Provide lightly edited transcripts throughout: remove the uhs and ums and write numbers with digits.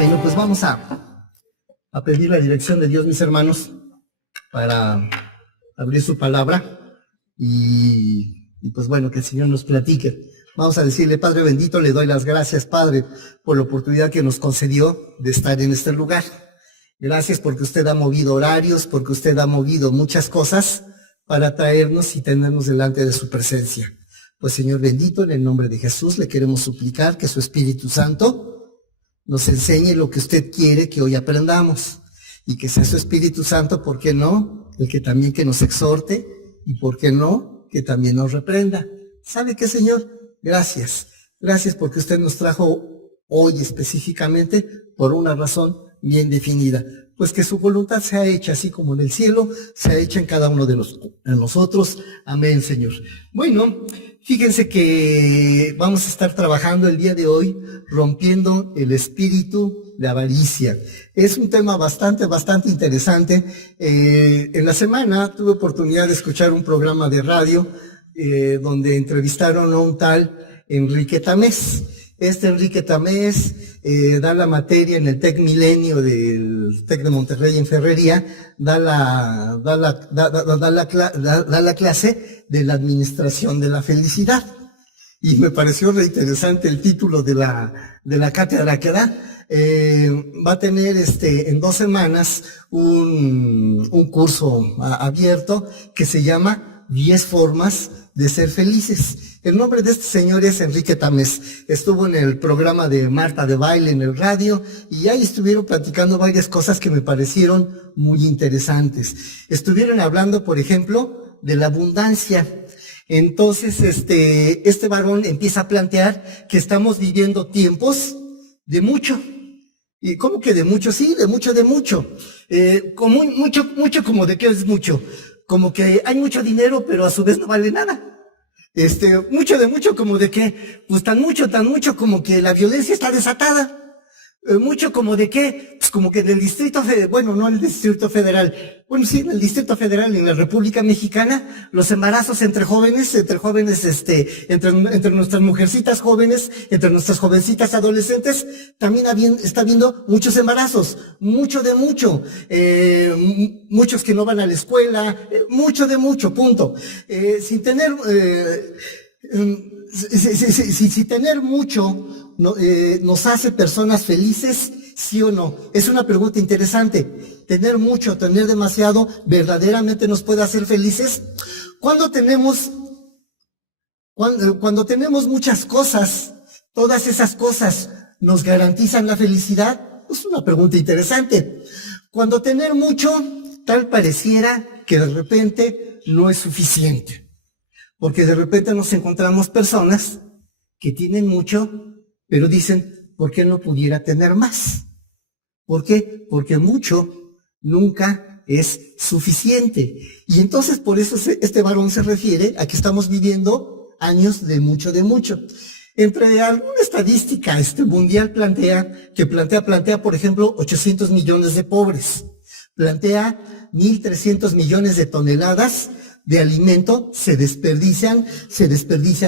Bueno, pues vamos a pedir la dirección de Dios, mis hermanos, para abrir su palabra y pues bueno, que el Señor nos platique. Vamos a decirle: Padre bendito, le doy las gracias, Padre, por la oportunidad que nos concedió de estar en este lugar. Gracias porque usted ha movido horarios, porque usted ha movido muchas cosas para traernos y tenernos delante de su presencia. Pues Señor bendito, en el nombre de Jesús le queremos suplicar que su Espíritu Santo nos enseñe lo que usted quiere que hoy aprendamos, y que sea su Espíritu Santo, ¿por qué no?, el que también que nos exhorte, y ¿por qué no?, que también nos reprenda. ¿Sabe qué, Señor? Gracias. Gracias porque usted nos trajo hoy específicamente por una razón bien definida. Pues que su voluntad sea hecha así como en el cielo, sea hecha en cada uno de nosotros. Amén, Señor. Bueno, fíjense que vamos a estar trabajando el día de hoy rompiendo el espíritu de avaricia. Es un tema bastante interesante. En la semana tuve oportunidad de escuchar un programa de radio donde entrevistaron a un tal Enrique Tamés. Enrique Tamés da la materia en el TEC Milenio del TEC de Monterrey en Ferrería, da la clase de la administración de la felicidad. Y me pareció re interesante el título de la cátedra que da. Va a tener en 2 semanas un curso abierto que se llama 10 formas de ser felices. El nombre de este señor es Enrique Tamés. Estuvo en el programa de Marta de Baile en el radio y ahí estuvieron platicando varias cosas que me parecieron muy interesantes. Estuvieron hablando, por ejemplo, de la abundancia. Entonces, este varón empieza a plantear que estamos viviendo tiempos de mucho. ¿Y cómo que de mucho? Sí, de mucho. Como mucho, como de qué es mucho. Como que hay mucho dinero, pero a su vez no vale nada. Mucho, como de que, pues tan mucho, como que la violencia está desatada. Mucho como de que, pues como que en el Distrito Federal, bueno, no en el Distrito Federal, bueno, sí, en el Distrito Federal, en la República Mexicana, los embarazos entre jóvenes, entre nuestras mujercitas jóvenes, entre nuestras jovencitas adolescentes, también está habiendo muchos embarazos, muchos que no van a la escuela, mucho, punto. Sin tener mucho, nos hace personas felices, ¿sí o no? Es una pregunta interesante. Tener mucho, tener demasiado, ¿verdaderamente nos puede hacer felices? Cuando tenemos muchas cosas, todas esas cosas nos garantizan la felicidad. Es una pregunta interesante. Cuando tener mucho, tal pareciera que de repente no es suficiente. Porque de repente nos encontramos personas que tienen mucho, pero dicen, ¿por qué no pudiera tener más? ¿Por qué? Porque mucho nunca es suficiente. Y entonces por eso este varón se refiere a que estamos viviendo años de mucho. Entre alguna estadística mundial plantea, por ejemplo, 800 millones de pobres. Plantea 1.300 millones de toneladas de alimento se desperdician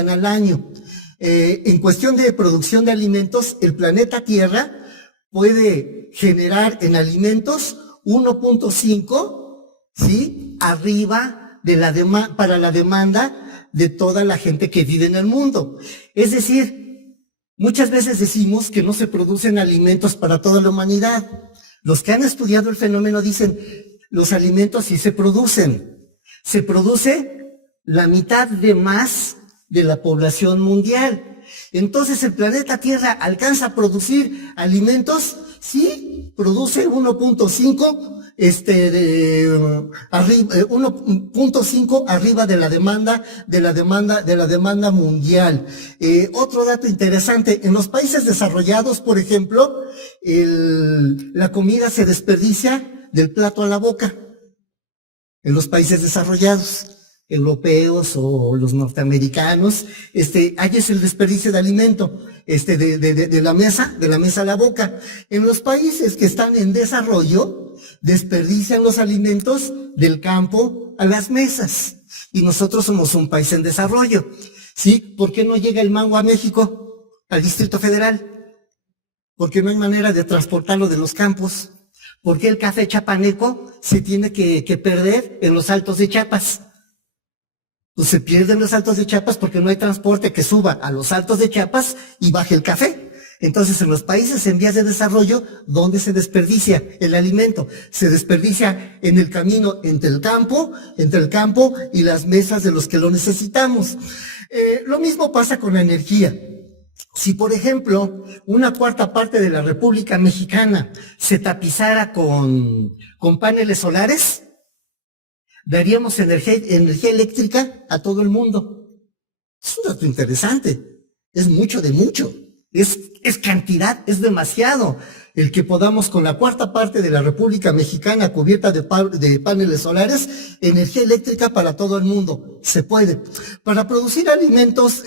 al año. En cuestión de producción de alimentos, el planeta Tierra puede generar en alimentos 1.5, ¿sí?, arriba de para la demanda de toda la gente que vive en el mundo. Es decir, muchas veces decimos que no se producen alimentos para toda la humanidad. Los que han estudiado el fenómeno dicen, los alimentos sí se producen. Se produce la mitad de más de la población mundial. Entonces el planeta Tierra alcanza a producir alimentos, sí, produce 1.5 arriba de la demanda mundial. Otro dato interesante, en los países desarrollados, por ejemplo, la comida se desperdicia del plato a la boca. En los países desarrollados, europeos o los norteamericanos, hay el desperdicio de alimento, de la mesa a la boca. En los países que están en desarrollo, desperdician los alimentos del campo a las mesas. Y nosotros somos un país en desarrollo, ¿sí? ¿Por qué no llega el mango a México, al Distrito Federal? porque no hay manera de transportarlo de los campos. ¿Por qué el café chapaneco se tiene que perder en los Altos de Chiapas? Pues se pierde en los Altos de Chiapas porque no hay transporte que suba a los Altos de Chiapas y baje el café. Entonces, en los países en vías de desarrollo, ¿dónde se desperdicia el alimento? Se desperdicia en el camino entre el campo y las mesas de los que lo necesitamos. Lo mismo pasa con la energía. Si, por ejemplo, una cuarta parte de la República Mexicana se tapizara con paneles solares, daríamos energía eléctrica a todo el mundo. Es un dato interesante. Es mucho de mucho. Es cantidad, es demasiado. El que podamos con la cuarta parte de la República Mexicana cubierta de paneles solares, energía eléctrica para todo el mundo. Se puede. Para producir alimentos,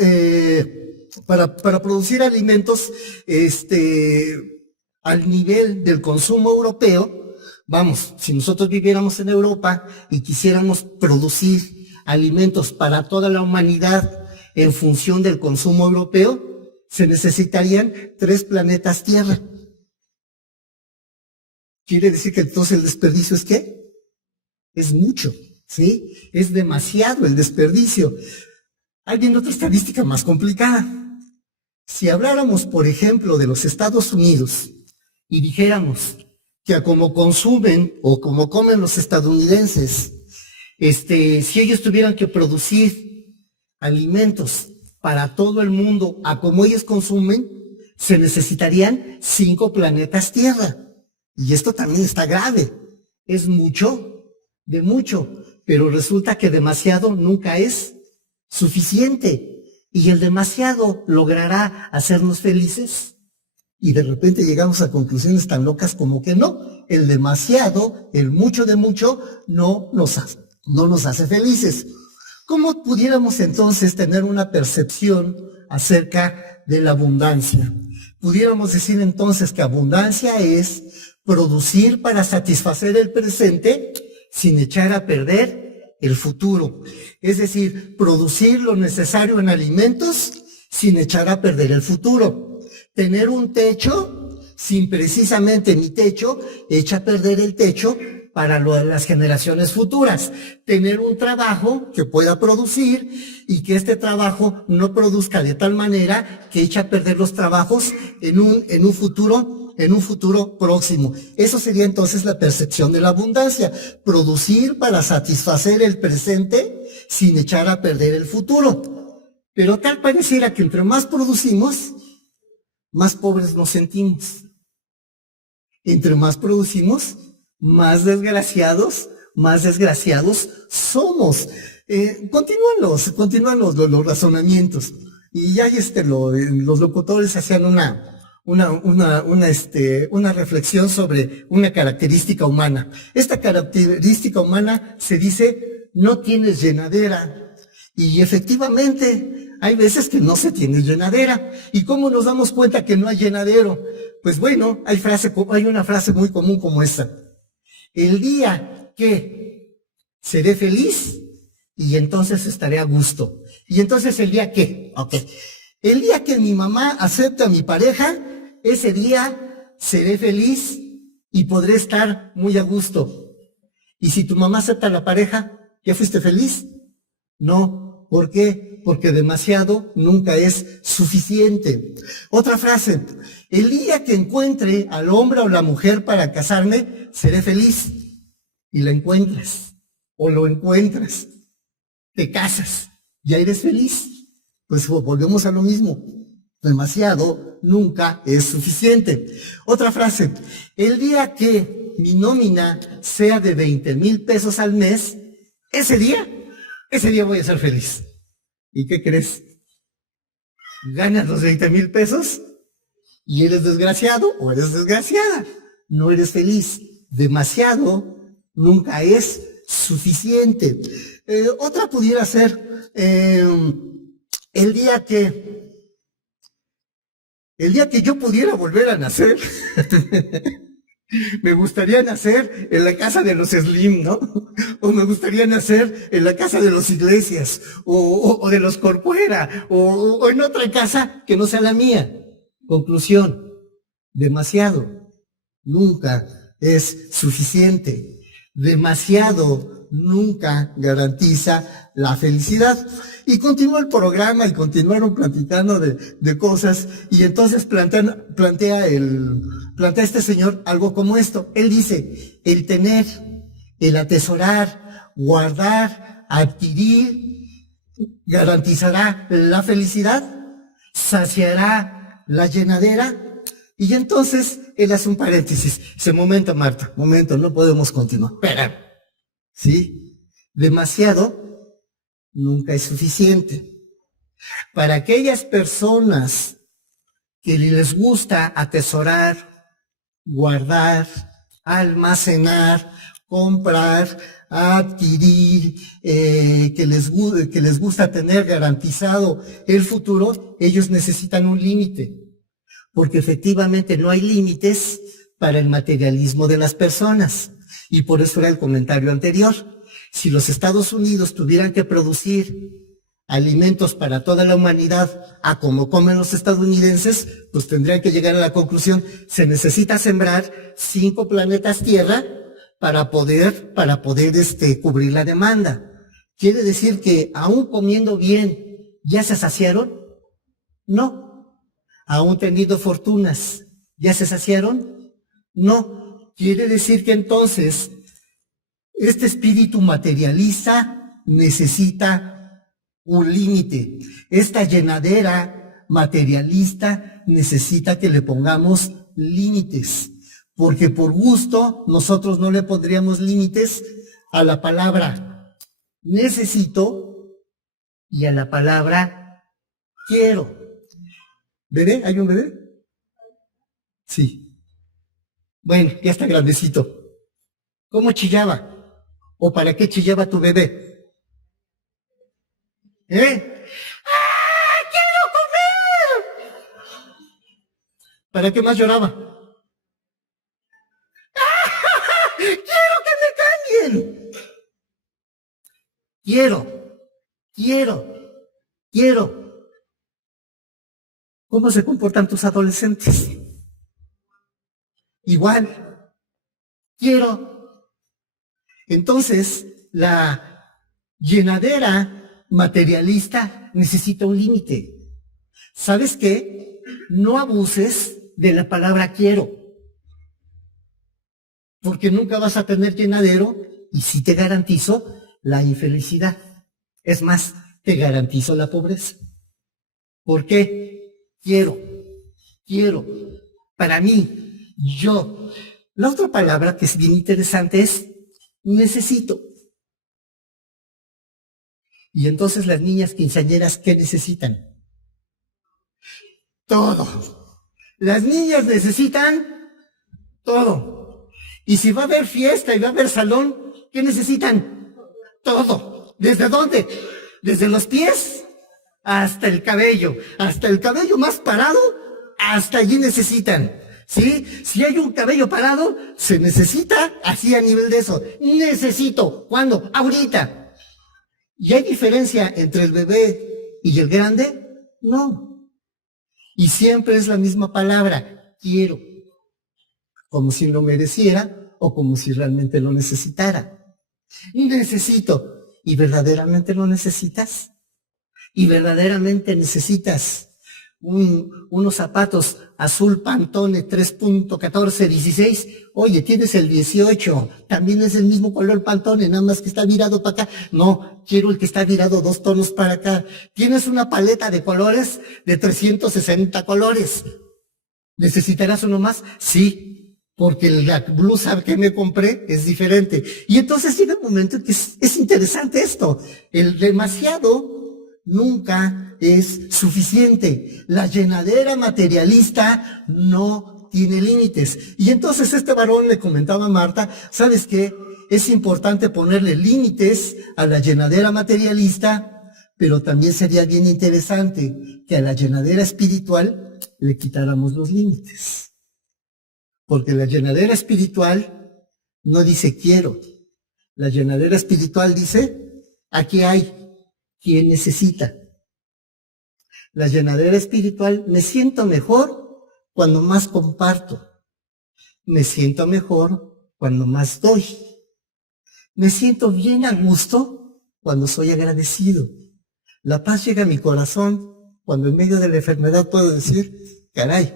al nivel del consumo europeo, vamos, si nosotros viviéramos en Europa y quisiéramos producir alimentos para toda la humanidad en función del consumo europeo, se necesitarían 3 planetas Tierra. ¿Quiere decir que entonces el desperdicio es qué? Es mucho, ¿sí? Es demasiado el desperdicio. Hay bien otra estadística más complicada. Si habláramos, por ejemplo, de los Estados Unidos y dijéramos que a como consumen o como comen los estadounidenses, si ellos tuvieran que producir alimentos para todo el mundo, a como ellos consumen, se necesitarían 5 planetas Tierra. Y esto también está grave. Es mucho, de mucho, pero resulta que demasiado nunca es suficiente. Y el demasiado logrará hacernos felices. Y de repente llegamos a conclusiones tan locas como que no. El demasiado, el mucho de mucho, no nos hace felices. ¿Cómo pudiéramos entonces tener una percepción acerca de la abundancia? Pudiéramos decir entonces que abundancia es producir para satisfacer el presente sin echar a perder el futuro. Es decir, producir lo necesario en alimentos sin echar a perder el futuro. Tener un techo sin precisamente mi techo echa a perder el techo para las generaciones futuras. Tener un trabajo que pueda producir y que este trabajo no produzca de tal manera que eche a perder los trabajos en un futuro próximo. Eso sería entonces la percepción de la abundancia. Producir para satisfacer el presente sin echar a perder el futuro. Pero tal pareciera que entre más producimos, más pobres nos sentimos. Entre más producimos, más desgraciados somos. Continúan los razonamientos. Y ya los locutores hacían una reflexión sobre una característica humana. Esta característica humana se dice, no tienes llenadera. Y efectivamente, hay veces que no se tiene llenadera. ¿Y cómo nos damos cuenta que no hay llenadero? Pues bueno, hay una frase muy común como esta. El día que seré feliz, y entonces estaré a gusto. Y entonces el día que, el día que mi mamá acepte a mi pareja, ese día seré feliz y podré estar muy a gusto. Y si tu mamá acepta a la pareja, ¿ya fuiste feliz? No. ¿Por qué? Porque demasiado nunca es suficiente. Otra frase. El día que encuentre al hombre o la mujer para casarme, seré feliz. Y la encuentras. O lo encuentras. Te casas. ¿Ya eres feliz? Pues volvemos a lo mismo. Demasiado nunca es suficiente. Otra frase. El día que mi nómina sea de 20,000 pesos al mes, ese día voy a ser feliz. ¿Y qué crees? Ganas los 20,000 pesos y eres desgraciado o eres desgraciada. No eres feliz. Demasiado nunca es suficiente. Otra pudiera ser el día que yo pudiera volver a nacer. Me gustaría nacer en la casa de los Slim, ¿no? O me gustaría nacer en la casa de los Iglesias, o de los Corcuera, o en otra casa que no sea la mía. Conclusión, Demasiado nunca es suficiente. Demasiado nunca garantiza la felicidad. Y continuó el programa y continuaron platicando de cosas, y entonces plantea este señor algo como esto. Él dice, el tener, el atesorar, guardar, adquirir, garantizará la felicidad, saciará la llenadera. Y entonces él hace un paréntesis. Dice, momento, Marta, momento, no podemos continuar. Espera. ¿Sí? Demasiado nunca es suficiente. Para aquellas personas que les gusta atesorar, guardar, almacenar, comprar, adquirir, que les gusta tener garantizado el futuro, ellos necesitan un límite, porque efectivamente no hay límites para el materialismo de las personas. Y por eso era el comentario anterior. Si los Estados Unidos tuvieran que producir alimentos para toda la humanidad a como comen los estadounidenses, pues tendrían que llegar a la conclusión, se necesita sembrar 5 planetas Tierra para poder cubrir la demanda. ¿Quiere decir que aún comiendo bien ya se saciaron? No. ¿Aún teniendo fortunas ya se saciaron? No. Quiere decir que entonces este espíritu materialista necesita un límite. Esta llenadera materialista necesita que le pongamos límites, porque por gusto nosotros no le pondríamos límites a la palabra necesito y a la palabra quiero. ¿Bebé? ¿Hay un bebé? Sí. Bueno, ya está grandecito. ¿Cómo chillaba? ¿O para qué chillaba tu bebé? ¡Ah, quiero comer! ¿Para qué más lloraba? ¡Ah, quiero que me cambien! Quiero. ¿Cómo se comportan tus adolescentes? Igual. Quiero. Entonces, la llenadera materialista necesita un límite. ¿Sabes qué? No abuses de la palabra quiero, porque nunca vas a tener llenadero y sí te garantizo la infelicidad. Es más, te garantizo la pobreza. ¿Por qué? Quiero. Para mí, yo. La otra palabra que es bien interesante es necesito. Y entonces las niñas quinceañeras, ¿qué necesitan? Todo. Las niñas necesitan todo. Y si va a haber fiesta y va a haber salón, ¿qué necesitan? Todo. ¿Desde dónde? Desde los pies hasta el cabello. Hasta el cabello más parado, hasta allí necesitan. ¿Sí? Si hay un cabello parado, se necesita así a nivel de eso. Necesito. ¿Cuándo? Ahorita. ¿Y hay diferencia entre el bebé y el grande? No. Y siempre es la misma palabra, quiero. Como si lo mereciera o como si realmente lo necesitara. Necesito. ¿Y verdaderamente lo necesitas? ¿Y verdaderamente necesitas unos zapatos azul Pantone 3.1416? Oye, tienes el 18, también es el mismo color Pantone, nada más que está virado para acá. No, quiero el que está virado 2 tonos para acá. Tienes una paleta de colores de 360 colores. ¿Necesitarás uno más? Sí, porque la blusa que me compré es diferente. Y entonces llega un momento en que es interesante esto. El demasiado nunca es suficiente. La llenadera materialista no tiene límites. Y entonces este varón le comentaba a Marta, ¿sabes qué? Es importante ponerle límites a la llenadera materialista, pero también sería bien interesante que a la llenadera espiritual le quitáramos los límites. Porque la llenadera espiritual no dice quiero. La llenadera espiritual dice, aquí hay quien necesita. La llenadera espiritual, me siento mejor cuando más comparto. Me siento mejor cuando más doy. Me siento bien a gusto cuando soy agradecido. La paz llega a mi corazón cuando en medio de la enfermedad puedo decir, caray,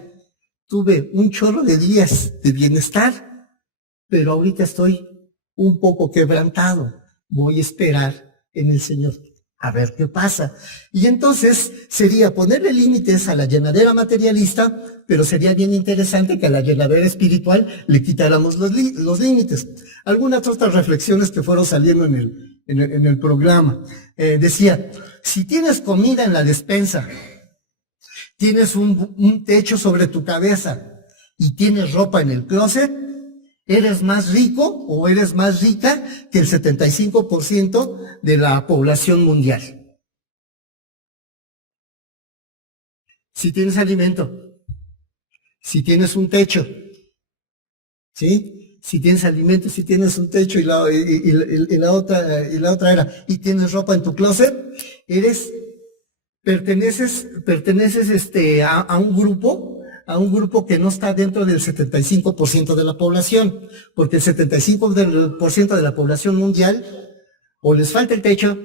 tuve un chorro de días de bienestar, pero ahorita estoy un poco quebrantado. Voy a esperar en el Señor a ver qué pasa. Y entonces sería ponerle límites a la llenadera materialista, pero sería bien interesante que a la llenadera espiritual le quitáramos los límites. Algunas otras reflexiones que fueron saliendo en el programa. Decía, si tienes comida en la despensa, tienes un techo sobre tu cabeza y tienes ropa en el closet, ¿eres más rico o eres más rica que el 75% de la población mundial? Si tienes alimento, si tienes un techo, ¿sí? Si tienes alimento, si tienes un techo y la otra era, y tienes ropa en tu closet, perteneces a un grupo que no está dentro del 75% de la población, porque el 75% de la población mundial o les falta el techo,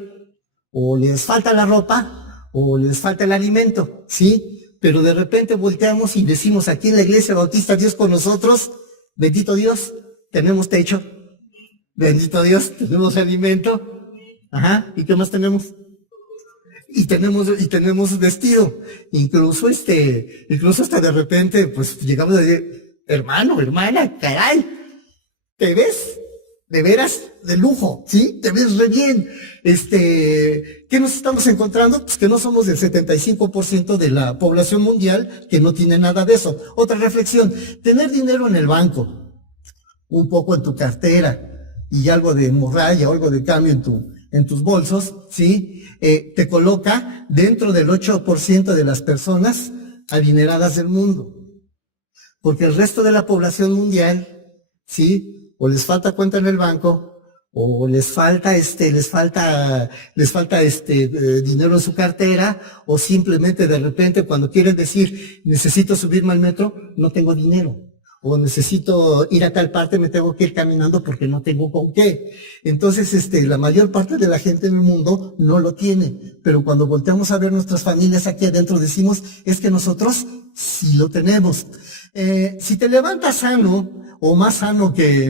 o les falta la ropa, o les falta el alimento, ¿sí? Pero de repente volteamos y decimos aquí en la Iglesia Bautista, Dios con nosotros, bendito Dios, tenemos techo, bendito Dios, tenemos alimento, ajá, ¿y qué más tenemos? Y tenemos vestido. Incluso hasta de repente, pues llegamos a decir, hermano, hermana, caray, ¿te ves? De veras, de lujo, ¿sí? Te ves re bien. ¿Qué nos estamos encontrando? Pues que no somos del 75% de la población mundial que no tiene nada de eso. Otra reflexión, tener dinero en el banco, un poco en tu cartera y algo de morralla o algo de cambio en tus bolsos, ¿sí? Te coloca dentro del 8% de las personas adineradas del mundo. Porque el resto de la población mundial, ¿sí? O les falta cuenta en el banco, o les falta dinero en su cartera, o simplemente de repente cuando quieren decir, necesito subirme al metro, no tengo dinero. O necesito ir a tal parte, me tengo que ir caminando porque no tengo con qué. Entonces, la mayor parte de la gente en el mundo no lo tiene. Pero cuando volteamos a ver nuestras familias aquí adentro, decimos, es que nosotros sí lo tenemos. Si te levantas sano, o más sano que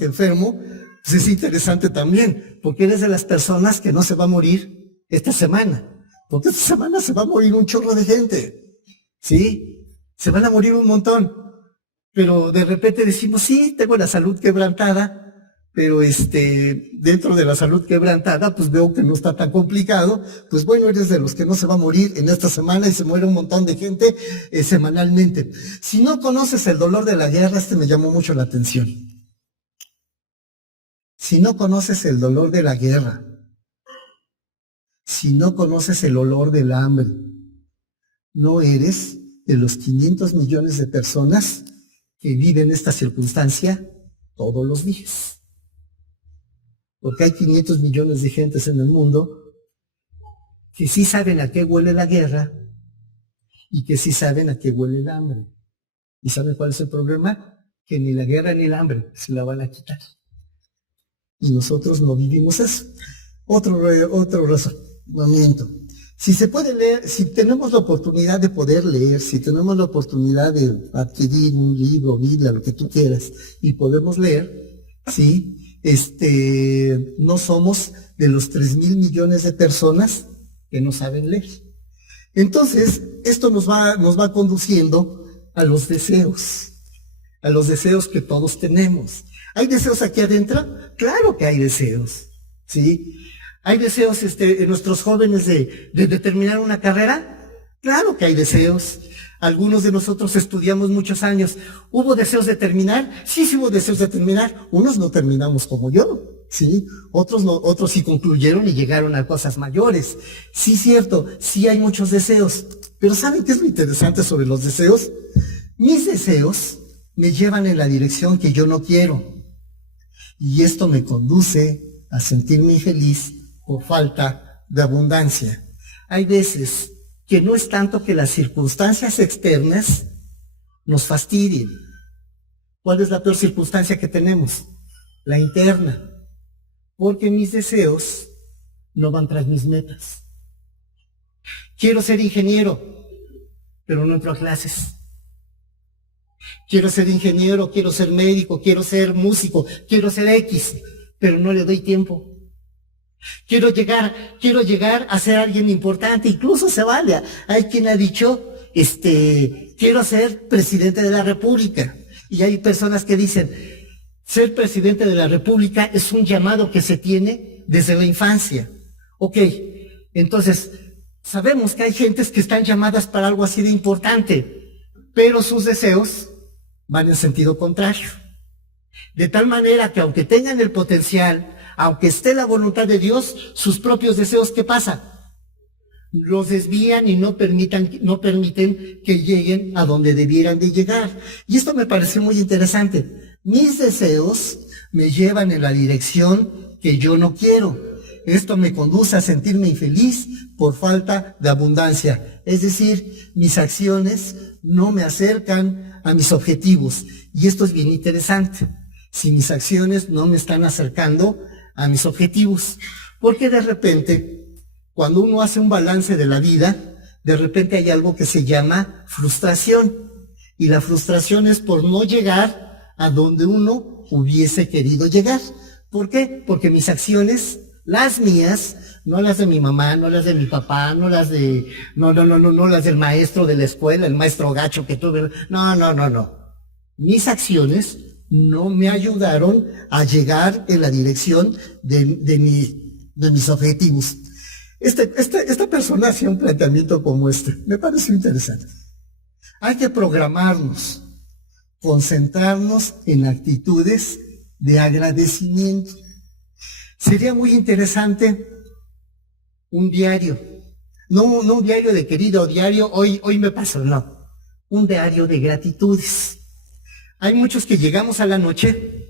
enfermo, pues es interesante también, porque eres de las personas que no se va a morir esta semana. Porque esta semana se va a morir un chorro de gente. ¿Sí? Se van a morir un montón. Pero de repente decimos, sí, tengo la salud quebrantada, pero dentro de la salud quebrantada, pues veo que no está tan complicado, pues bueno, eres de los que no se va a morir en esta semana y se muere un montón de gente semanalmente. Si no conoces el dolor de la guerra, me llamó mucho la atención. Si no conoces el dolor de la guerra, si no conoces el olor del hambre, no eres de los 500 millones de personas que viven esta circunstancia todos los días. Porque hay 500 millones de gentes en el mundo que sí saben a qué huele la guerra y que sí saben a qué huele el hambre. ¿Y saben cuál es el problema? Que ni la guerra ni el hambre se la van a quitar. Y nosotros no vivimos eso. Otro razonamiento. Si se puede leer, si tenemos la oportunidad de poder leer, si tenemos la oportunidad de adquirir un libro, Biblia, lo que tú quieras, y podemos leer, ¿sí? No somos de los 3,000 millones de personas que no saben leer. Entonces, esto nos va conduciendo a los deseos que todos tenemos. ¿Hay deseos aquí adentro? Claro que hay deseos, ¿sí? ¿Hay deseos en nuestros jóvenes de terminar una carrera? Claro que hay deseos. Algunos de nosotros estudiamos muchos años. ¿Hubo deseos de terminar? Sí, hubo deseos de terminar. Unos no terminamos como yo, ¿sí? Otros no, otros sí concluyeron y llegaron a cosas mayores. Sí, cierto, sí hay muchos deseos. Pero ¿saben qué es lo interesante sobre los deseos? Mis deseos me llevan en la dirección que yo no quiero. Y esto me conduce a sentirme infeliz por falta de abundancia. Hay veces que no es tanto que las circunstancias externas nos fastidien. ¿Cuál es la peor circunstancia que tenemos? La interna. Porque mis deseos no van tras mis metas. Quiero ser ingeniero, pero no entro a clases. Quiero ser ingeniero, quiero ser médico, quiero ser músico, quiero ser X, pero no le doy tiempo. Quiero llegar a ser alguien importante, incluso se vale. Hay quien ha dicho, quiero ser presidente de la República. Y hay personas que dicen, ser presidente de la República es un llamado que se tiene desde la infancia. Ok, entonces, sabemos que hay gentes que están llamadas para algo así de importante, pero sus deseos van en sentido contrario. De tal manera que aunque tengan el potencial, aunque esté la voluntad de Dios, sus propios deseos, ¿qué pasa? Los desvían y no permiten que lleguen a donde debieran de llegar. Y esto me pareció muy interesante. Mis deseos me llevan en la dirección que yo no quiero. Esto me conduce a sentirme infeliz por falta de abundancia. Es decir, mis acciones no me acercan a mis objetivos. Y esto es bien interesante. Si mis acciones no me están acercando a mis objetivos. Porque de repente, cuando uno hace un balance de la vida, de repente hay algo que se llama frustración. Y la frustración es por no llegar a donde uno hubiese querido llegar. ¿Por qué? Porque mis acciones, las mías, no las de mi mamá, no las de mi papá, no las del maestro de la escuela, el maestro gacho que tuve. No. Mis acciones no me ayudaron a llegar en la dirección de mis objetivos. Esta persona hacía un planteamiento como este. Me pareció interesante. Hay que programarnos, concentrarnos en actitudes de agradecimiento. Sería muy interesante un diario. No un diario de querido diario, hoy me pasó, no. Un diario de gratitudes. Hay muchos que llegamos a la noche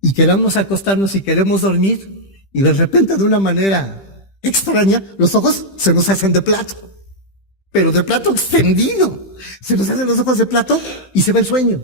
y queremos acostarnos y queremos dormir y de repente de una manera extraña los ojos se nos hacen de plato, pero de plato extendido. Se nos hacen los ojos de plato y se va el sueño.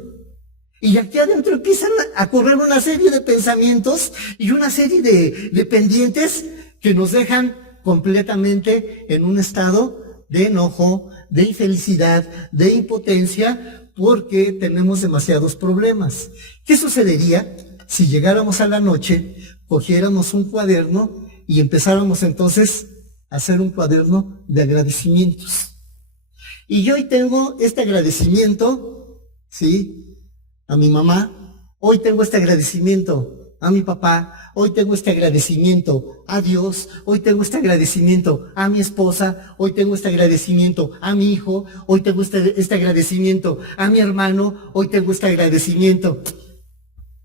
Y aquí adentro empiezan a correr una serie de pensamientos y una serie de pendientes que nos dejan completamente en un estado de enojo, de infelicidad, de impotencia, porque tenemos demasiados problemas. ¿Qué sucedería si llegáramos a la noche, cogiéramos un cuaderno y empezáramos entonces a hacer un cuaderno de agradecimientos? Y yo hoy tengo este agradecimiento, ¿sí?, a mi mamá. Hoy tengo este agradecimiento a mi papá. Hoy tengo este agradecimiento a Dios. Hoy tengo este agradecimiento a mi esposa. Hoy tengo este agradecimiento a mi hijo. Hoy tengo este agradecimiento a mi hermano. Hoy tengo este agradecimiento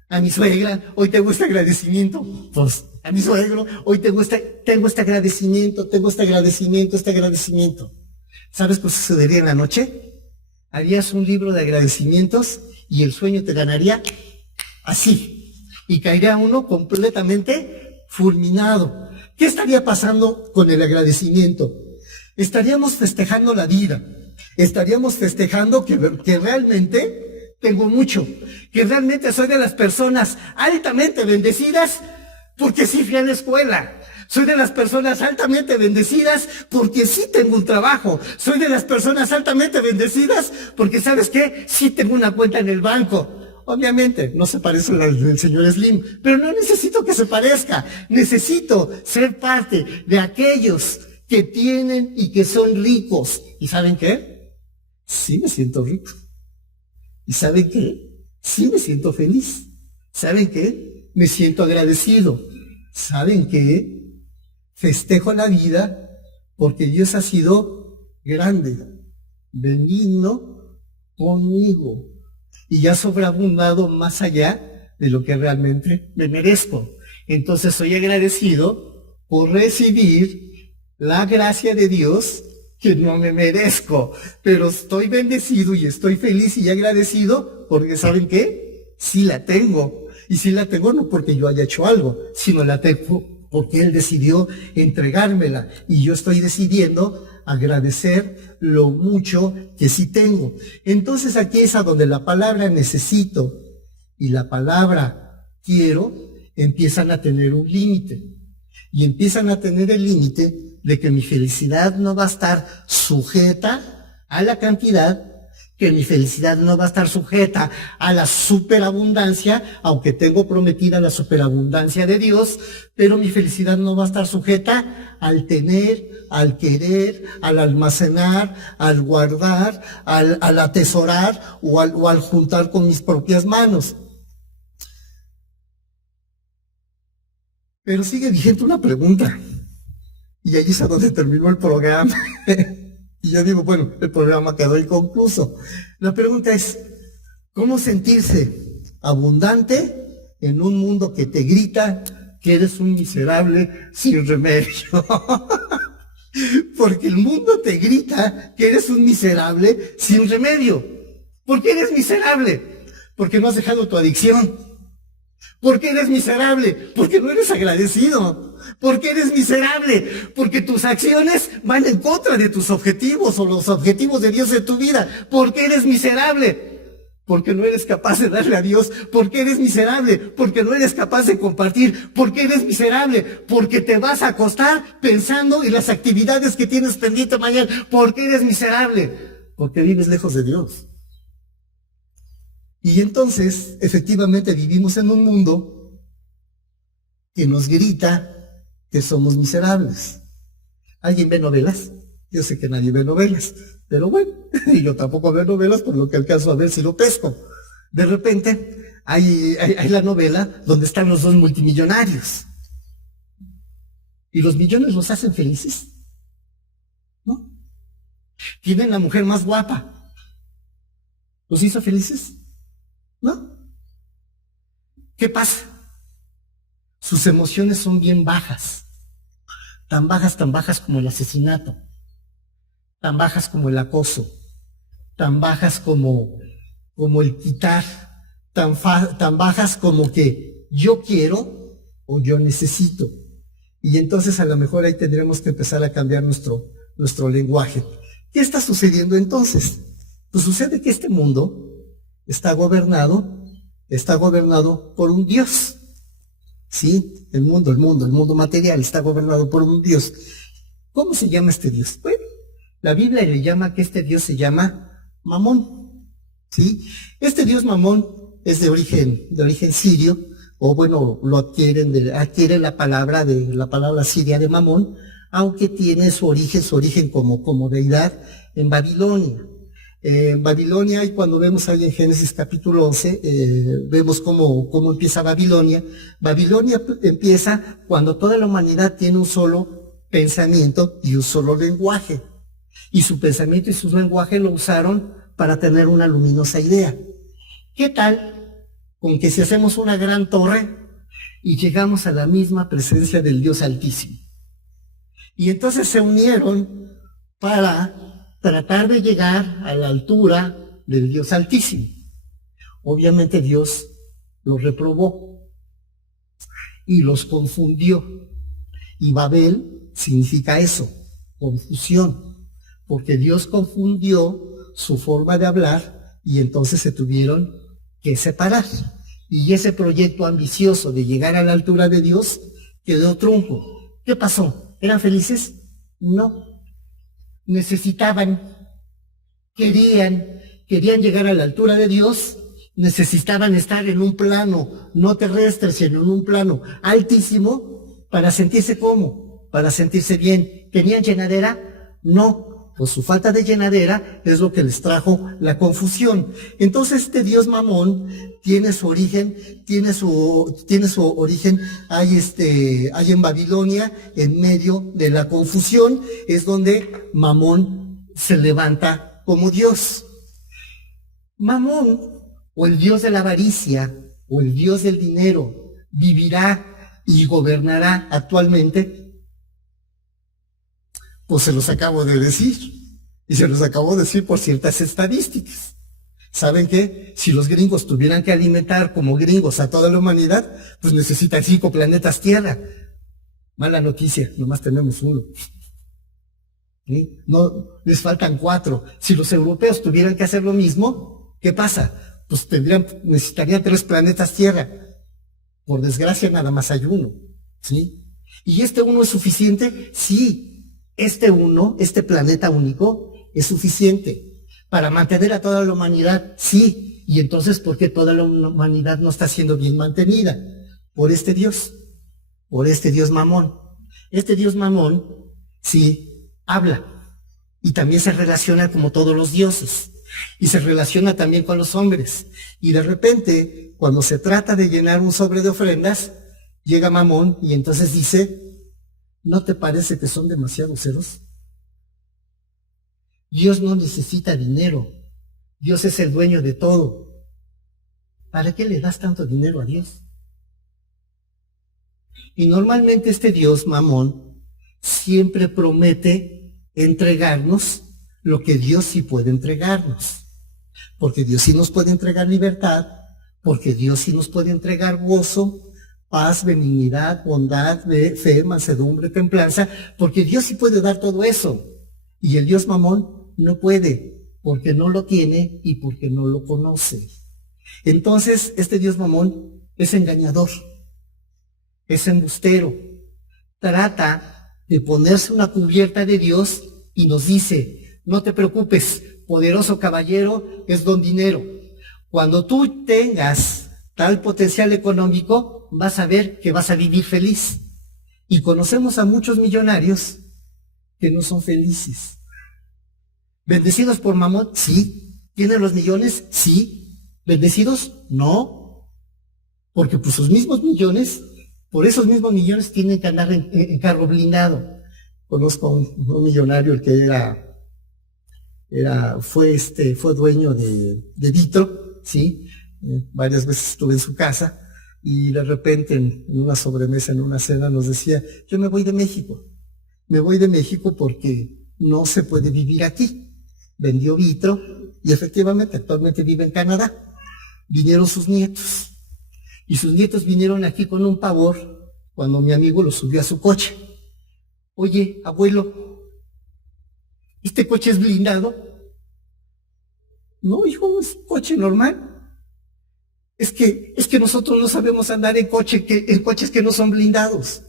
a mi suegra. Hoy tengo este agradecimiento pues, a mi suegro. Hoy tengo este agradecimiento, este agradecimiento. ¿Sabes qué sucedería en la noche? Harías un libro de agradecimientos y el sueño te ganaría así. Y caería uno completamente fulminado. ¿Qué estaría pasando con el agradecimiento? Estaríamos festejando la vida. Estaríamos festejando que realmente tengo mucho. Que realmente soy de las personas altamente bendecidas porque sí fui a la escuela. Soy de las personas altamente bendecidas porque sí tengo un trabajo. Soy de las personas altamente bendecidas porque, ¿sabes qué? Sí tengo una cuenta en el banco. Obviamente, no se parece al del señor Slim, pero no necesito que se parezca. Necesito ser parte de aquellos que tienen y que son ricos. ¿Y saben qué? Sí me siento rico. ¿Y saben qué? Sí me siento feliz. ¿Saben qué? Me siento agradecido. ¿Saben qué? Festejo la vida porque Dios ha sido grande, benigno conmigo. Y ya sobreabundado más allá de lo que realmente me merezco. Entonces soy agradecido por recibir la gracia de Dios que no me merezco. Pero estoy bendecido y estoy feliz y agradecido porque, ¿saben qué? Sí la tengo. Y sí la tengo no porque yo haya hecho algo, sino la tengo porque Él decidió entregármela. Y yo estoy decidiendo agradecer lo mucho que sí tengo. Entonces aquí es a donde la palabra necesito y la palabra quiero empiezan a tener un límite. Y empiezan a tener el límite de que mi felicidad no va a estar sujeta a la cantidad, que mi felicidad no va a estar sujeta a la superabundancia, aunque tengo prometida la superabundancia de Dios, pero mi felicidad no va a estar sujeta al tener, al querer, al almacenar, al guardar, al atesorar o al juntar con mis propias manos. Pero sigue vigente una pregunta, y ahí es a donde terminó el programa. Y yo digo, bueno, el programa quedó inconcluso. La pregunta es, ¿cómo sentirse abundante en un mundo que te grita que eres un miserable sin remedio? Porque el mundo te grita que eres un miserable sin remedio. ¿Por qué eres miserable? Porque no has dejado tu adicción. ¿Por qué eres miserable? Porque no eres agradecido. ¿Por qué eres miserable? Porque tus acciones van en contra de tus objetivos o los objetivos de Dios en tu vida. ¿Por qué eres miserable? Porque no eres capaz de darle a Dios. ¿Por qué eres miserable? Porque no eres capaz de compartir. ¿Por qué eres miserable? Porque te vas a acostar pensando en las actividades que tienes pendiente mañana. ¿Por qué eres miserable? Porque vives lejos de Dios. Y entonces, efectivamente, vivimos en un mundo que nos grita que somos miserables. ¿Alguien ve novelas? Yo sé que nadie ve novelas, pero bueno, y yo tampoco veo novelas, por lo que alcanzo a ver si lo pesco. De repente, hay la novela donde están los dos multimillonarios. ¿Y los millones los hacen felices? ¿No? Tienen la mujer más guapa. ¿Los hizo felices? ¿No? ¿Qué pasa? Sus emociones son bien bajas, tan bajas como el asesinato, tan bajas como el acoso, tan bajas como el quitar, tan bajas como que yo quiero o yo necesito. Y entonces a lo mejor ahí tendremos que empezar a cambiar nuestro lenguaje. ¿Qué está sucediendo entonces? Pues sucede que este mundo está gobernado por un Dios. Sí, el mundo material está gobernado por un Dios. ¿Cómo se llama este Dios? Bueno, la Biblia le llama que este Dios se llama Mamón. ¿Sí? Este Dios Mamón es de origen sirio, o bueno, lo adquiere la palabra siria de Mamón, aunque tiene su origen como deidad en Babilonia. En Babilonia, y cuando vemos ahí en Génesis capítulo 11, vemos cómo empieza Babilonia. Babilonia empieza cuando toda la humanidad tiene un solo pensamiento y un solo lenguaje. Y su pensamiento y su lenguaje lo usaron para tener una luminosa idea. ¿Qué tal con que si hacemos una gran torre y llegamos a la misma presencia del Dios Altísimo? Y entonces se unieron para tratar de llegar a la altura del Dios Altísimo. Obviamente Dios los reprobó y los confundió. Y Babel significa eso, confusión, porque Dios confundió su forma de hablar y entonces se tuvieron que separar. Y ese proyecto ambicioso de llegar a la altura de Dios quedó trunco. ¿Qué pasó? ¿Eran felices? No. Querían llegar a la altura de Dios, necesitaban estar en un plano no terrestre, sino en un plano altísimo para sentirse ¿cómo? Para sentirse bien. ¿Tenían llenadera? No, pues su falta de llenadera es lo que les trajo la confusión. Entonces este Dios Mamón tiene su origen hay en Babilonia, en medio de la confusión, es donde Mamón se levanta como Dios. Mamón, o el Dios de la avaricia, o el Dios del dinero, vivirá y gobernará actualmente. Pues se los acabo de decir, y se los acabo de decir por ciertas estadísticas. ¿Saben qué? Si los gringos tuvieran que alimentar como gringos a toda la humanidad, pues necesitan 5 planetas Tierra. Mala noticia, nomás tenemos uno. ¿sí? No, les faltan 4. Si los europeos tuvieran que hacer lo mismo, ¿qué pasa? Pues necesitarían 3 planetas Tierra. Por desgracia, nada más hay 1, ¿sí? ¿Y este 1 es suficiente? Sí. Este planeta único, es suficiente para mantener a toda la humanidad. Sí. Y entonces, ¿por qué toda la humanidad no está siendo bien mantenida? Por este Dios Mamón. Este Dios Mamón, sí, habla. Y también se relaciona como todos los dioses. Y se relaciona también con los hombres. Y de repente, cuando se trata de llenar un sobre de ofrendas, llega Mamón y entonces dice, ¿no te parece que son demasiado ceros? Dios no necesita dinero. Dios es el dueño de todo. ¿Para qué le das tanto dinero a Dios? Y normalmente este Dios Mamón siempre promete entregarnos lo que Dios sí puede entregarnos. Porque Dios sí nos puede entregar libertad, porque Dios sí nos puede entregar gozo, paz, benignidad, bondad, fe, mansedumbre, templanza, porque Dios sí puede dar todo eso. Y el Dios Mamón no puede, porque no lo tiene y porque no lo conoce. Entonces, este Dios Mamón es engañador, es embustero, trata de ponerse una cubierta de Dios y nos dice, no te preocupes, poderoso caballero, es don dinero. Cuando tú tengas tal potencial económico, vas a ver que vas a vivir feliz. Y conocemos a muchos millonarios que no son felices. ¿Bendecidos por Mamón? Sí. ¿Tienen los millones? Sí. ¿Bendecidos? No. Porque por sus mismos millones, por esos mismos millones tienen que andar en carro blindado. Conozco a un millonario, el que fue dueño de Vitro, ¿sí? Varias veces estuve en su casa y de repente en una sobremesa, en una cena nos decía, yo me voy de México porque no se puede vivir aquí. Vendió Vitro y efectivamente actualmente vive en Canadá. Vinieron sus nietos y sus nietos vinieron aquí con un pavor cuando mi amigo lo subió a su coche. Oye, abuelo, ¿este coche es blindado? No, hijo, es un coche normal. Es que nosotros no sabemos andar en coches que no son blindados.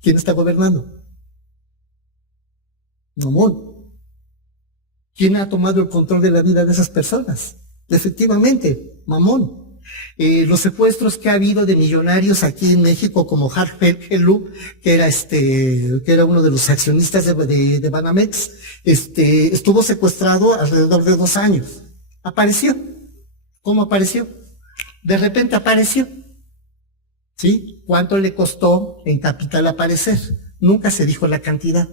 ¿Quién está gobernando? Mamón. ¿Quién ha tomado el control de la vida de esas personas? Efectivamente, Mamón. Los secuestros que ha habido de millonarios aquí en México, como Harper Helú, que era uno de los accionistas de Banamex, estuvo secuestrado alrededor de 2 años. Apareció. ¿Cómo apareció? De repente apareció. ¿Sí? ¿Cuánto le costó en capital aparecer? Nunca se dijo la cantidad.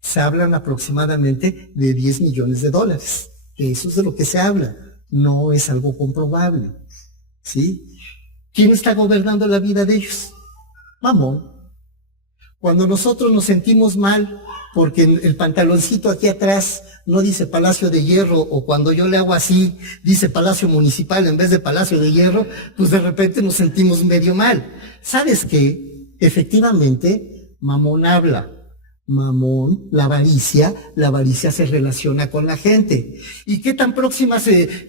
Se hablan aproximadamente de $10 millones. Eso es de lo que se habla. No es algo comprobable. ¿Sí? ¿Quién está gobernando la vida de ellos? Mamón. Cuando nosotros nos sentimos mal porque el pantaloncito aquí atrás no dice Palacio de Hierro, o cuando yo le hago así, dice Palacio Municipal en vez de Palacio de Hierro, pues de repente nos sentimos medio mal. ¿Sabes qué? Efectivamente, Mamón habla. Mamón, la avaricia se relaciona con la gente. ¿Y qué tan próxima se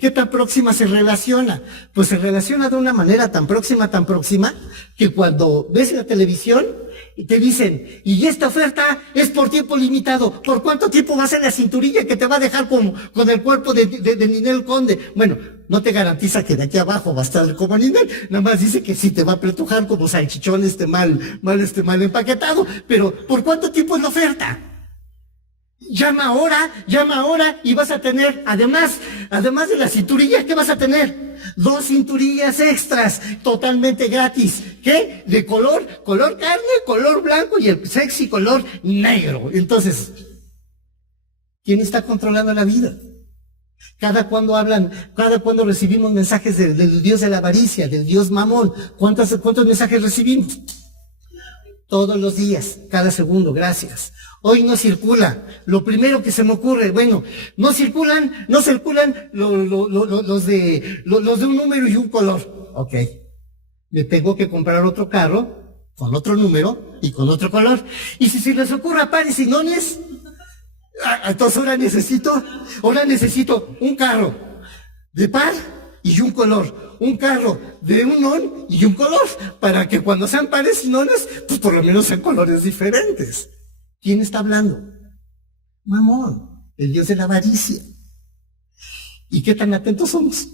relaciona? Pues se relaciona de una manera tan próxima, que cuando ves la televisión y te dicen, y esta oferta es por tiempo limitado, ¿por cuánto tiempo va a ser la cinturilla que te va a dejar con el cuerpo de Ninel Conde? Bueno, no te garantiza que de aquí abajo va a estar como Ninel, nada más dice que sí te va a apretujar como salchichón mal empaquetado, pero ¿por cuánto tiempo es la oferta? Llama ahora y vas a tener, además de la cinturilla, ¿qué vas a tener? 2 cinturillas extras, totalmente gratis. ¿Qué? De color carne, color blanco y el sexy color negro. Entonces, ¿quién está controlando la vida? Cada cuando recibimos mensajes del Dios de la avaricia, del Dios Mamón. ¿Cuántos mensajes recibimos? Todos los días, cada segundo, gracias. Hoy no circula. Lo primero que se me ocurre, bueno, no circulan los de un número y un color. Ok. Me tengo que comprar otro carro con otro número y con otro color. Y si se les ocurre a pares y nones, Entonces ahora necesito un carro de par y un color. Un carro de un non y un color. Para que cuando sean pares y nones, pues por lo menos sean colores diferentes. ¿Quién está hablando? Mamón, el dios de la avaricia. ¿Y qué tan atentos somos?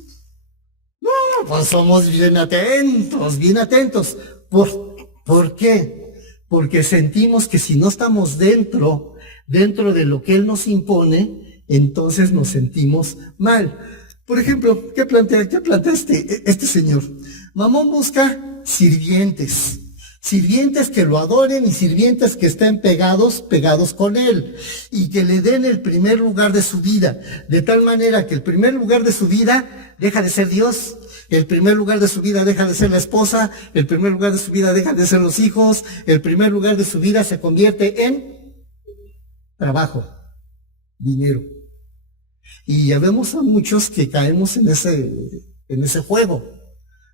No, pues somos bien atentos, bien atentos. ¿Por qué? Porque sentimos que si no estamos dentro de lo que él nos impone, entonces nos sentimos mal. Por ejemplo, ¿qué plantea este señor? Mamón busca sirvientes que lo adoren y sirvientes que estén pegados con él y que le den el primer lugar de su vida, de tal manera que el primer lugar de su vida deja de ser Dios, el primer lugar de su vida deja de ser la esposa, el primer lugar de su vida deja de ser los hijos, el primer lugar de su vida se convierte en trabajo, dinero. Y ya vemos a muchos que caemos en ese juego,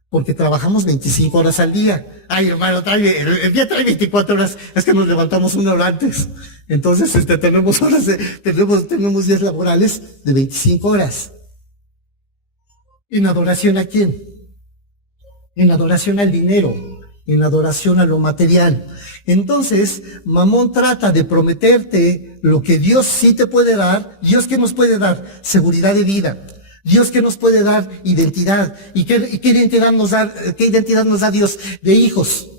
porque trabajamos 25 horas al día. Ay, hermano, el día trae 24 horas, es que nos levantamos una hora antes. Entonces, tenemos días laborales de 25 horas. ¿En adoración a quién? En adoración al dinero, en adoración a lo material. Entonces, Mamón trata de prometerte lo que Dios sí te puede dar. ¿Dios qué nos puede dar? Seguridad de vida. Dios que nos puede dar identidad. ¿Y qué identidad nos da Dios? De hijos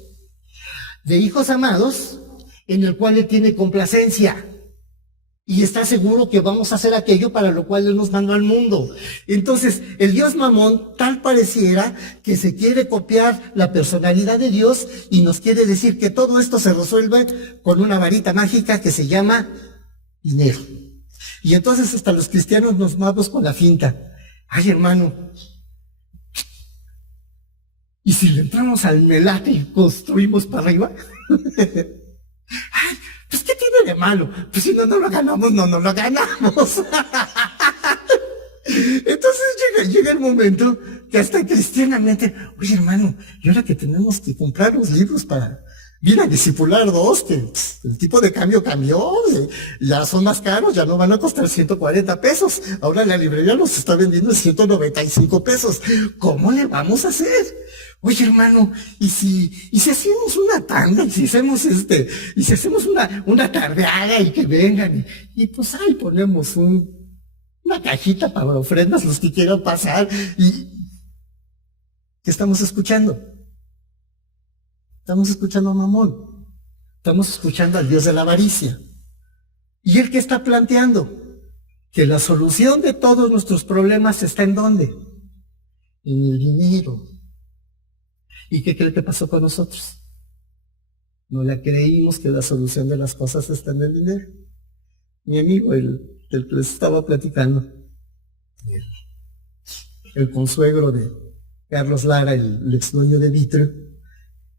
amados, en el cual Él tiene complacencia. Y está seguro que vamos a hacer aquello para lo cual Él nos mandó al mundo. Entonces, el Dios Mamón tal pareciera que se quiere copiar la personalidad de Dios y nos quiere decir que todo esto se resuelve con una varita mágica que se llama dinero. Y entonces hasta los cristianos nos vamos con la finta. Ay, hermano, ¿y si le entramos al melate y construimos para arriba? Ay, pues ¿qué tiene de malo? Pues si no lo ganamos, no lo ganamos. Entonces llega el momento que hasta cristianamente, oye hermano, y ahora que tenemos que comprar los libros para ir a discipular dos, que el tipo de cambio cambió, ya son más caros, ya no van a costar 140 pesos. Ahora la librería los está vendiendo en 195 pesos. ¿Cómo le vamos a hacer? Oye, hermano, y si hacemos una tanda, y si hacemos una tardeada y que vengan, y pues ahí ponemos una cajita para ofrendas, los que quieran pasar, y ¿qué estamos escuchando? Estamos escuchando a Mamón. Estamos escuchando al Dios de la avaricia. ¿Y él qué está planteando? Que la solución de todos nuestros problemas está ¿en dónde? En el dinero. ¿Y qué cree que pasó con nosotros? No le creímos que la solución de las cosas está en el dinero. Mi amigo, el que les estaba platicando, el consuegro de Carlos Lara, el ex dueño de Vitro,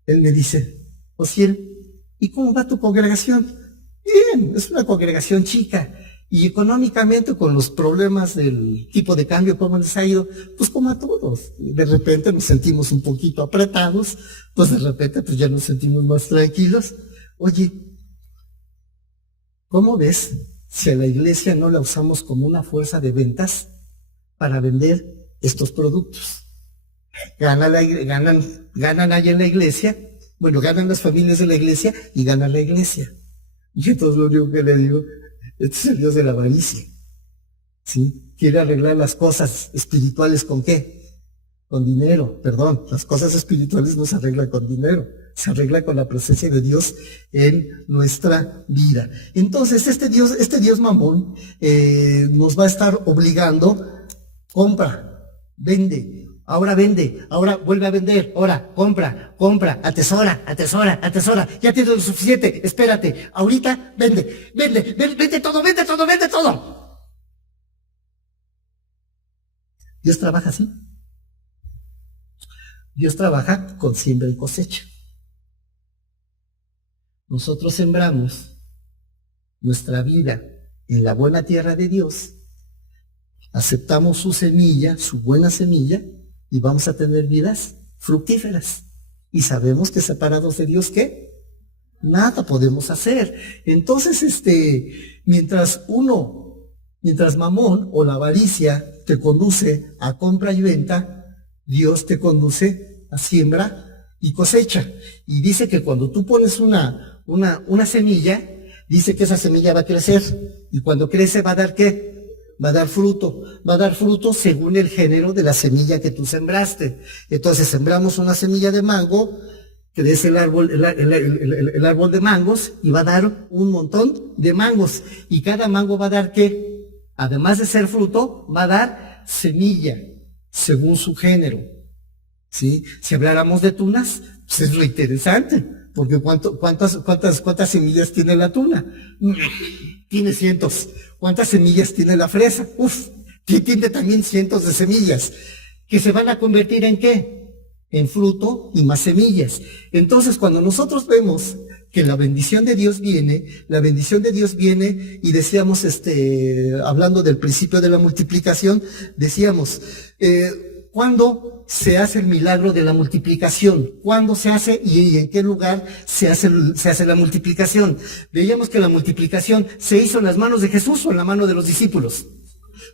él me dice, Osiel, ¿y cómo va tu congregación? Bien, es una congregación chica. Y económicamente, con los problemas del tipo de cambio, ¿cómo les ha ido? Pues como a todos. De repente nos sentimos un poquito apretados, pues de repente pues ya nos sentimos más tranquilos. Oye, ¿cómo ves si a la iglesia no la usamos como una fuerza de ventas para vender estos productos? Ganan ahí en la iglesia, bueno, ganan las familias de la iglesia y gana la iglesia. Y entonces lo único que le digo, este es el Dios de la avaricia. ¿Sí? Quiere arreglar las cosas espirituales ¿con qué? Con dinero, perdón. Las cosas espirituales no se arreglan con dinero, se arregla con la presencia de Dios en nuestra vida. Entonces, este Dios Mamón nos va a estar obligando, compra, vende. Ahora vende, ahora vuelve a vender, ahora compra, atesora, ya tienes lo suficiente, espérate, ahorita vende todo. Dios trabaja así. Dios trabaja con siembra y cosecha. Nosotros sembramos nuestra vida en la buena tierra de Dios, aceptamos su semilla, su buena semilla, y vamos a tener vidas fructíferas. Y sabemos que separados de Dios, ¿qué? Nada podemos hacer. Entonces, mientras Mamón o la avaricia te conduce a compra y venta, Dios te conduce a siembra y cosecha. Y dice que cuando tú pones una semilla, dice que esa semilla va a crecer. Y cuando crece va a dar ¿qué? Va a dar fruto. Va a dar fruto según el género de la semilla que tú sembraste. Entonces sembramos una semilla de mango, crece el árbol de mangos y va a dar un montón de mangos. Y cada mango va a dar ¿qué? Además de ser fruto, va a dar semilla, según su género. ¿Sí? Si habláramos de tunas, pues es lo interesante, porque ¿cuántas semillas tiene la tuna? Tiene cientos. ¿Cuántas semillas tiene la fresa? Tiene también cientos de semillas, que se van a convertir ¿en qué? En fruto y más semillas. Entonces, cuando nosotros vemos que la bendición de Dios viene y decíamos, hablando del principio de la multiplicación, decíamos, ¿cuándo se hace el milagro de la multiplicación? ¿Cuándo se hace y en qué lugar se hace la multiplicación? Veíamos que la multiplicación se hizo en las manos de Jesús o en la mano de los discípulos.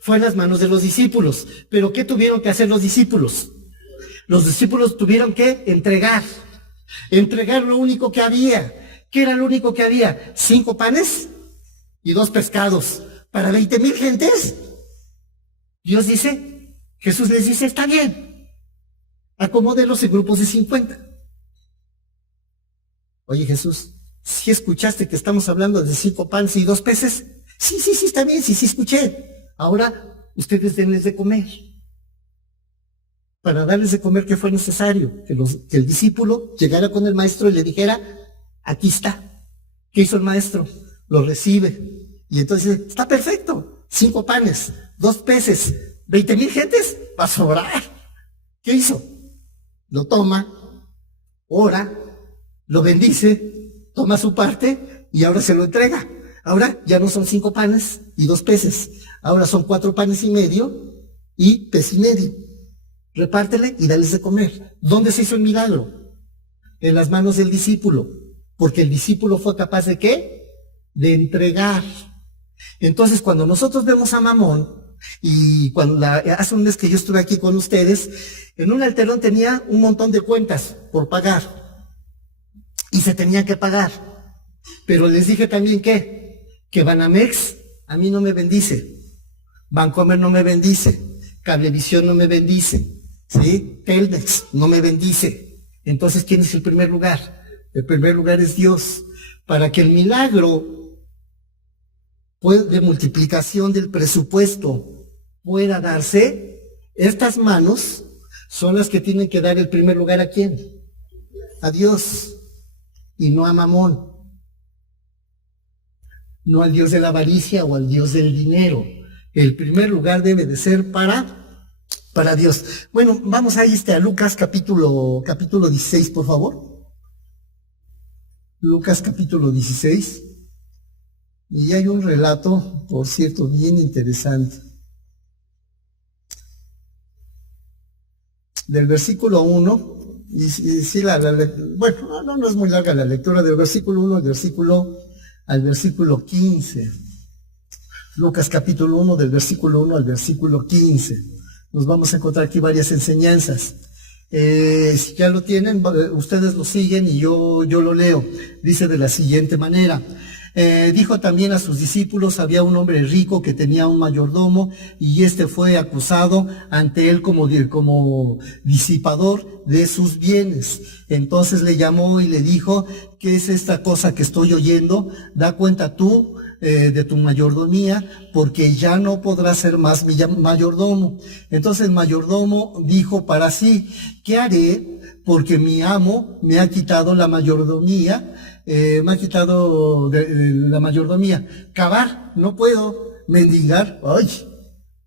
Fue en las manos de los discípulos. ¿Pero qué tuvieron que hacer los discípulos? Los discípulos tuvieron que entregar lo único que había. ¿Qué era lo único que había? 5 panes y 2 pescados para 20,000 gentes. Jesús les dice, está bien, acomódelos en grupos de 50. Oye, Jesús, ¿sí escuchaste que estamos hablando de 5 panes y 2 peces? Sí, está bien, sí escuché. Ahora, ustedes denles de comer. Para darles de comer, ¿qué fue necesario? Que el discípulo llegara con el maestro y le dijera, aquí está. ¿Qué hizo el maestro? Lo recibe. Y entonces, está perfecto. 5 panes, 2 peces, 20,000 gentes, va a sobrar. ¿Qué hizo? Lo toma, ora, lo bendice, toma su parte y ahora se lo entrega. Ahora ya no son 5 panes y 2 peces. Ahora son 4 panes y medio y pez y medio. Repártele y dales de comer. ¿Dónde se hizo el milagro? En las manos del discípulo. Porque el discípulo fue capaz ¿de qué? De entregar. Entonces, cuando nosotros vemos a Mamón, y hace un mes que yo estuve aquí con ustedes, en un alterón tenía un montón de cuentas por pagar. Y se tenían que pagar. Pero les dije también que Banamex a mí no me bendice. Bancomer no me bendice. Cablevisión no me bendice. ¿Sí? Telmex no me bendice. Entonces, ¿quién es el primer lugar? El primer lugar es Dios. Para que el milagro de multiplicación del presupuesto pueda darse, estas manos son las que tienen que dar el primer lugar ¿a quién? A Dios. Y no a Mamón. No al Dios de la avaricia o al Dios del dinero. El primer lugar debe de ser para Dios. Bueno, vamos a a Lucas capítulo 16, por favor. Lucas capítulo 16. Y hay un relato, por cierto, bien interesante. Del versículo 1, no es muy larga la lectura, del versículo 1 al versículo 15. Lucas capítulo 1, del versículo 1 al versículo 15. Nos vamos a encontrar aquí varias enseñanzas. Si ya lo tienen, ustedes lo siguen y yo lo leo. Dice de la siguiente manera. Dijo también a sus discípulos, había un hombre rico que tenía un mayordomo y este fue acusado ante él como disipador de sus bienes. Entonces le llamó y le dijo, ¿qué es esta cosa que estoy oyendo? Da cuenta tú de tu mayordomía, porque ya no podrás ser más mi mayordomo. Entonces el mayordomo dijo para sí, ¿qué haré? Porque mi amo me ha quitado la mayordomía, Cavar, no puedo. Mendigar, ¡ay!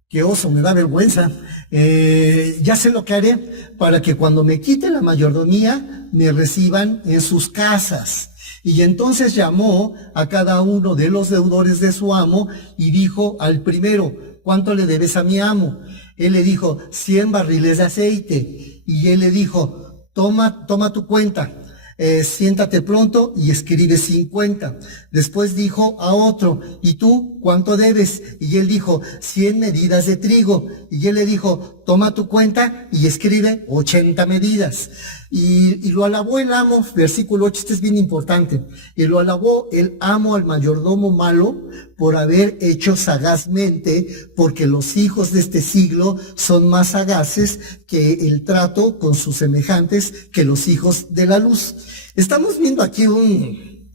¡Qué oso! Me da vergüenza. Ya sé lo que haré para que cuando me quite la mayordomía, me reciban en sus casas. Y entonces llamó a cada uno de los deudores de su amo y dijo al primero, ¿cuánto le debes a mi amo? Él le dijo, 100 barriles de aceite. Y él le dijo, toma tu cuenta. siéntate pronto y escribe 50. Después dijo a otro, ¿y tú cuánto debes? Y él dijo, 100 medidas de trigo. Y él le dijo, toma tu cuenta y escribe 80 medidas. Y lo alabó el amo, versículo 8, este es bien importante. Y lo alabó el amo al mayordomo malo por haber hecho sagazmente, porque los hijos de este siglo son más sagaces que el trato con sus semejantes, que los hijos de la luz. Estamos viendo aquí un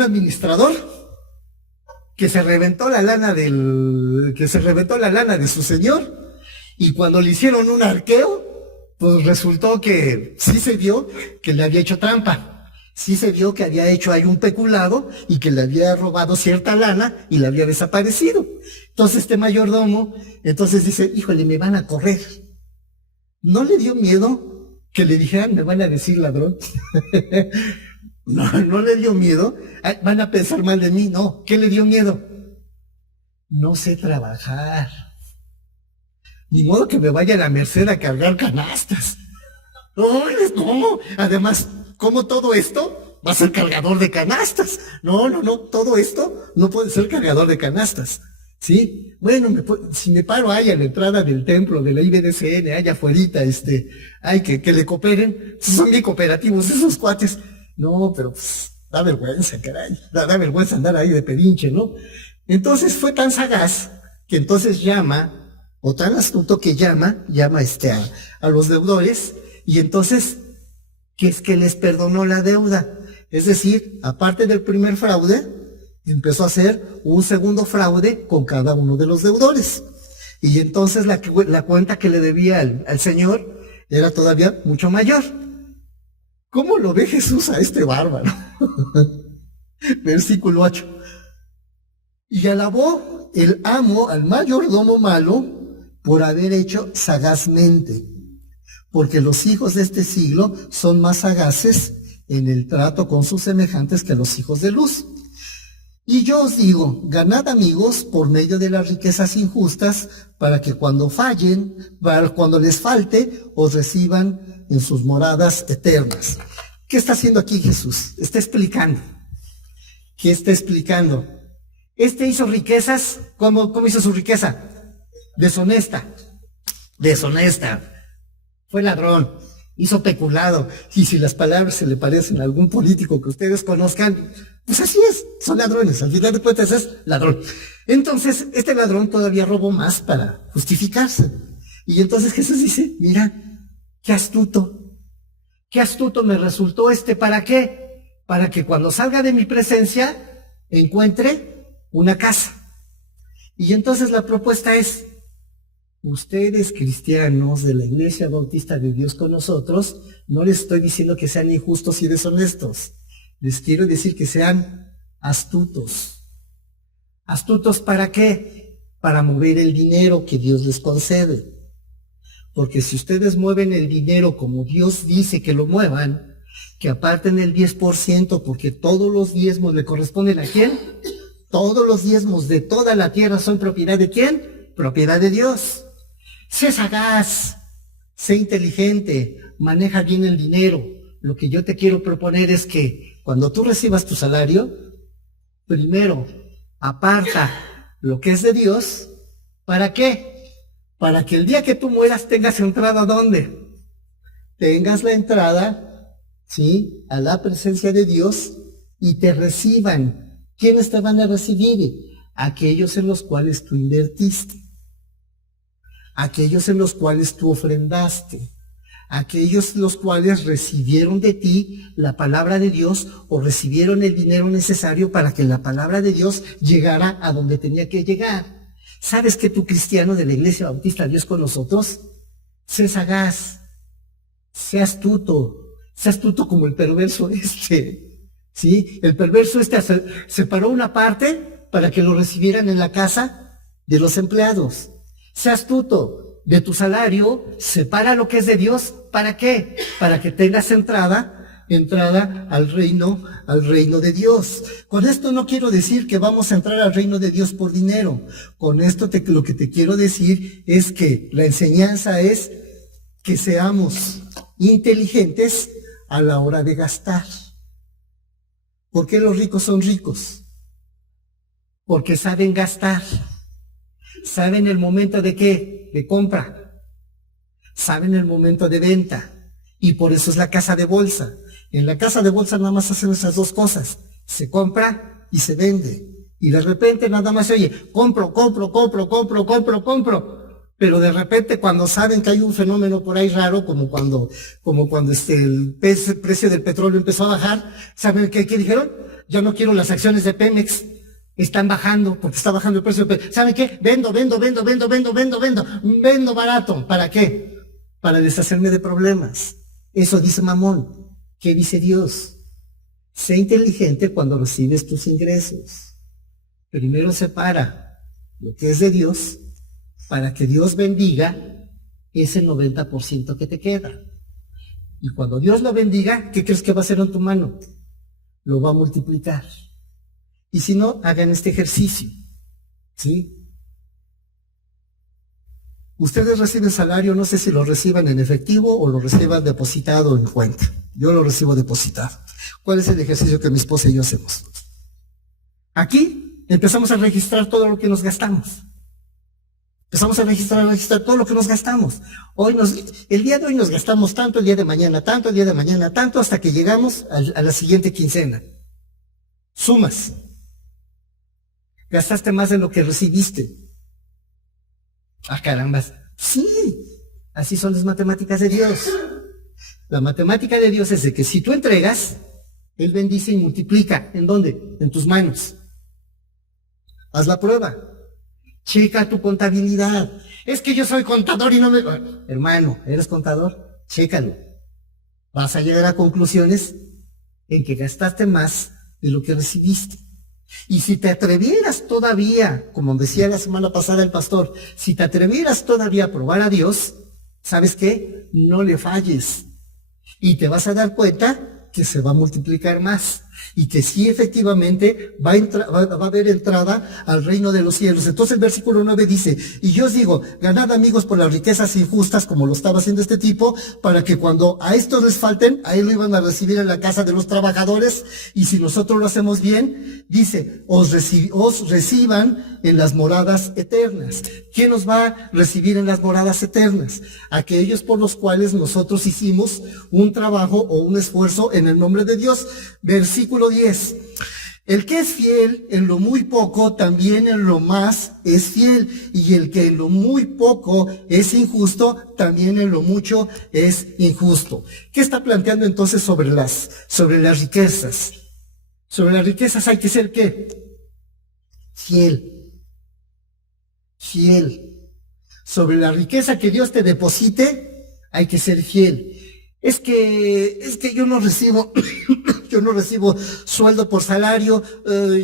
administrador que se reventó la lana de su señor, y cuando le hicieron un arqueo, pues resultó que sí se vio que le había hecho trampa, sí se vio que había hecho ahí un peculado y que le había robado cierta lana y le había desaparecido. Entonces este mayordomo, entonces dice, híjole, me van a correr. ¿No le dio miedo que le dijeran, me van a decir ladrón? No le dio miedo. Ay, van a pensar mal de mí. No, ¿qué le dio miedo? No sé trabajar. Ni modo que me vaya a la Merced a cargar canastas. No. Además, ¿cómo todo esto va a ser cargador de canastas? No. Todo esto no puede ser cargador de canastas. ¿Sí? Bueno, si me paro ahí a la entrada del templo de la IBDCN, allá afuerita, que le cooperen. Son bien cooperativos esos cuates. No, pero pues, da vergüenza, caray. Da vergüenza andar ahí de pedinche, ¿no? Entonces fue tan sagaz que entonces llama, o tan astuto que llama a los deudores, y entonces, que es que les perdonó la deuda. Es decir, aparte del primer fraude, empezó a hacer un segundo fraude con cada uno de los deudores. Y entonces la cuenta que le debía al Señor era todavía mucho mayor. ¿Cómo lo ve Jesús a este bárbaro? Versículo 8. Y alabó el amo al mayordomo malo por haber hecho sagazmente, porque los hijos de este siglo son más sagaces en el trato con sus semejantes que los hijos de luz. Y yo os digo, ganad amigos por medio de las riquezas injustas, para que cuando les falte, os reciban en sus moradas eternas. ¿Qué está haciendo aquí Jesús? Está explicando. ¿Qué está explicando? Hizo riquezas, ¿cómo hizo su riqueza? Deshonesta. Fue ladrón, hizo peculado. Y si las palabras se le parecen a algún político que ustedes conozcan, pues así es, son ladrones, al final de cuentas es ladrón. Entonces, este ladrón todavía robó más para justificarse. Y entonces Jesús dice, mira, qué astuto me resultó ¿para qué? Para que cuando salga de mi presencia encuentre una casa. Y entonces la propuesta es, ustedes cristianos de la Iglesia Bautista de Dios con nosotros, no les estoy diciendo que sean injustos y deshonestos, les quiero decir que sean astutos. ¿Astutos para qué? Para mover el dinero que Dios les concede. Porque si ustedes mueven el dinero como Dios dice que lo muevan, que aparten el 10%, porque todos los diezmos le corresponden ¿a quién? Todos los diezmos de toda la tierra son propiedad ¿de quién? Propiedad de Dios. Sé sagaz, sé inteligente, maneja bien el dinero. Lo que yo te quiero proponer es que cuando tú recibas tu salario, primero aparta lo que es de Dios. ¿Para qué? Para que el día que tú mueras tengas entrada ¿a dónde? Tengas la entrada, ¿sí?, a la presencia de Dios y te reciban. ¿Quiénes te van a recibir? Aquellos en los cuales tú invertiste, aquellos en los cuales tú ofrendaste, aquellos los cuales recibieron de ti la palabra de Dios o recibieron el dinero necesario para que la palabra de Dios llegara a donde tenía que llegar. ¿Sabes que tú, cristiano de la Iglesia Bautista Dios con nosotros? Sé sagaz, sé astuto como el perverso ¿sí? El perverso separó una parte para que lo recibieran en la casa de los empleados. Sé astuto, de tu salario, separa lo que es de Dios. ¿Para qué? Para que tengas entrada al reino de Dios. Con esto no quiero decir que vamos a entrar al reino de Dios por dinero. Con esto lo que te quiero decir es que la enseñanza es que seamos inteligentes a la hora de gastar. ¿Por qué los ricos son ricos? Porque saben gastar. Saben el momento de qué, de compra. Saben el momento de venta. Y por eso es la casa de bolsa. En la casa de bolsa nada más hacen esas dos cosas. Se compra y se vende. Y de repente nada más se oye, compro. Pero de repente cuando saben que hay un fenómeno por ahí raro, como cuando el precio del petróleo empezó a bajar, ¿saben qué dijeron? Yo no quiero las acciones de Pemex, están bajando, porque está bajando el precio del petróleo. ¿Saben qué? Vendo barato. ¿Para qué? Para deshacerme de problemas. Eso dice Mamón. ¿Qué dice Dios? Sé inteligente cuando recibes tus ingresos. Primero separa lo que es de Dios para que Dios bendiga ese 90% que te queda. Y cuando Dios lo bendiga, ¿qué crees que va a hacer en tu mano? Lo va a multiplicar. Y si no, hagan este ejercicio. ¿Sí? Ustedes reciben salario, no sé si lo reciban en efectivo o lo reciban depositado en cuenta. Yo lo recibo depositado. ¿Cuál es el ejercicio que mi esposa y yo hacemos? Aquí empezamos a registrar todo lo que nos gastamos. Empezamos a registrar todo lo que nos gastamos. El día de hoy nos gastamos tanto, el día de mañana tanto, hasta que llegamos a la siguiente quincena. Sumas. Gastaste más de lo que recibiste. Ah, carambas. Sí, así son las matemáticas de Dios. La matemática de Dios es de que si tú entregas, Él bendice y multiplica. ¿En dónde? En tus manos. Haz la prueba. Checa tu contabilidad. Es que yo soy contador y no me... Hermano, ¿eres contador? Chécalo. Vas a llegar a conclusiones en que gastaste más de lo que recibiste. Y si te atrevieras todavía, como decía la semana pasada el pastor, si te atrevieras todavía a probar a Dios, ¿sabes qué? No le falles. Y te vas a dar cuenta que se va a multiplicar más. Y que sí, efectivamente, va a haber entrada al reino de los cielos. Entonces el versículo 9 dice, y yo os digo, ganad amigos por las riquezas injustas, como lo estaba haciendo este tipo, para que cuando a estos les falten, a él lo iban a recibir en la casa de los trabajadores, y si nosotros lo hacemos bien, dice, os reciban en las moradas eternas. ¿Quién nos va a recibir en las moradas eternas? Aquellos por los cuales nosotros hicimos un trabajo o un esfuerzo en el nombre de Dios. Versículo 10. El que es fiel en lo muy poco, también en lo más es fiel. Y el que en lo muy poco es injusto, también en lo mucho es injusto. ¿Qué está planteando entonces sobre las riquezas? Sobre las riquezas hay que ser ¿qué? Fiel. Fiel. Sobre la riqueza que Dios te deposite, hay que ser fiel. Es que yo no recibo, yo no recibo sueldo por salario,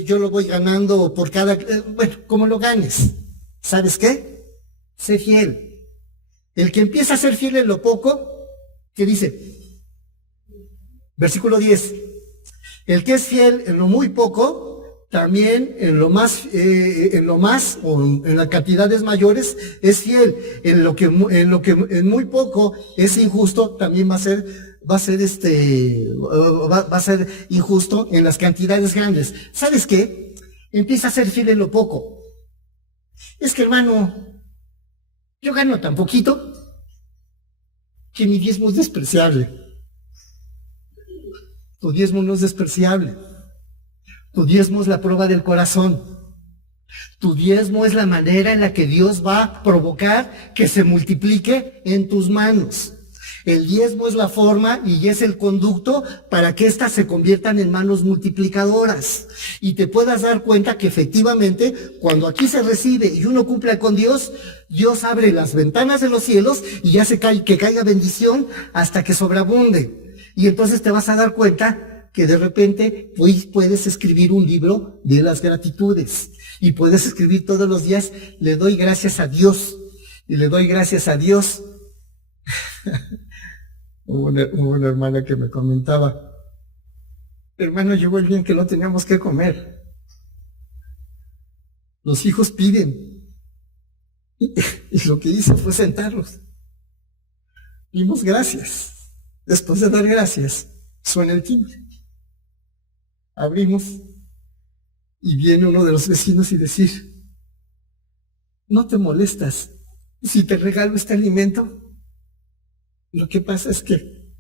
yo lo voy ganando por cada, bueno, como lo ganes. ¿Sabes qué? Sé fiel. El que empieza a ser fiel en lo poco, ¿qué dice? Versículo 10. El que es fiel en lo muy poco, también en lo más o en las cantidades mayores es fiel. En lo que en muy poco es injusto, también va a ser injusto en las cantidades grandes. ¿Sabes qué? Empieza a ser fiel en lo poco. Es que, hermano, yo gano tan poquito que mi diezmo es despreciable. Tu diezmo no es despreciable. Tu diezmo es la prueba del corazón. Tu diezmo es la manera en la que Dios va a provocar que se multiplique en tus manos. El diezmo es la forma y es el conducto para que éstas se conviertan en manos multiplicadoras. Y te puedas dar cuenta que efectivamente, cuando aquí se recibe y uno cumple con Dios, Dios abre las ventanas de los cielos y hace que caiga bendición hasta que sobreabunde. Y entonces te vas a dar cuenta que de repente puedes escribir un libro de las gratitudes y puedes escribir todos los días, le doy gracias a Dios y le doy gracias a Dios. Hubo una hermana que me comentaba, hermano, llegó el bien que no teníamos que comer. Los hijos piden y lo que hice fue sentarlos. Dimos gracias. Después de dar gracias, suena el timbre. Abrimos y viene uno de los vecinos y decir, ¿no te molestas si te regalo este alimento? Lo que pasa es que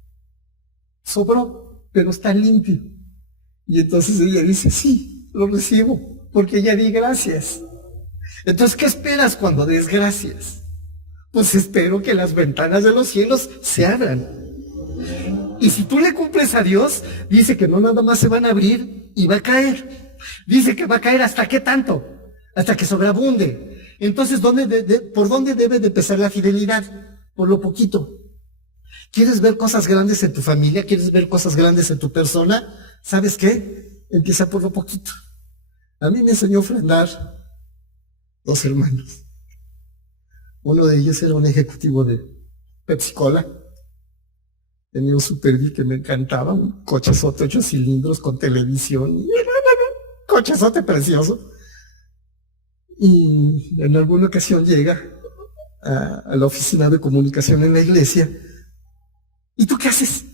sobró, pero está limpio. Y entonces ella dice, sí, lo recibo, porque ya di gracias. Entonces, ¿qué esperas cuando des gracias? Pues espero que las ventanas de los cielos se abran. Y si tú le cumples a Dios, dice que no nada más se van a abrir y va a caer. Dice que va a caer hasta qué tanto, hasta que sobreabunde. Entonces, ¿por dónde debe de empezar la fidelidad? Por lo poquito. ¿Quieres ver cosas grandes en tu familia? ¿Quieres ver cosas grandes en tu persona? ¿Sabes qué? Empieza por lo poquito. A mí me enseñó a ofrendar 2 hermanos. Uno de ellos era un ejecutivo de Pepsi Cola. Tenía un Super B que me encantaba, un cochezote 8 cilindros con televisión. Cochezote precioso. Y en alguna ocasión llega a la oficina de comunicación en la iglesia. ¿Y tú qué haces?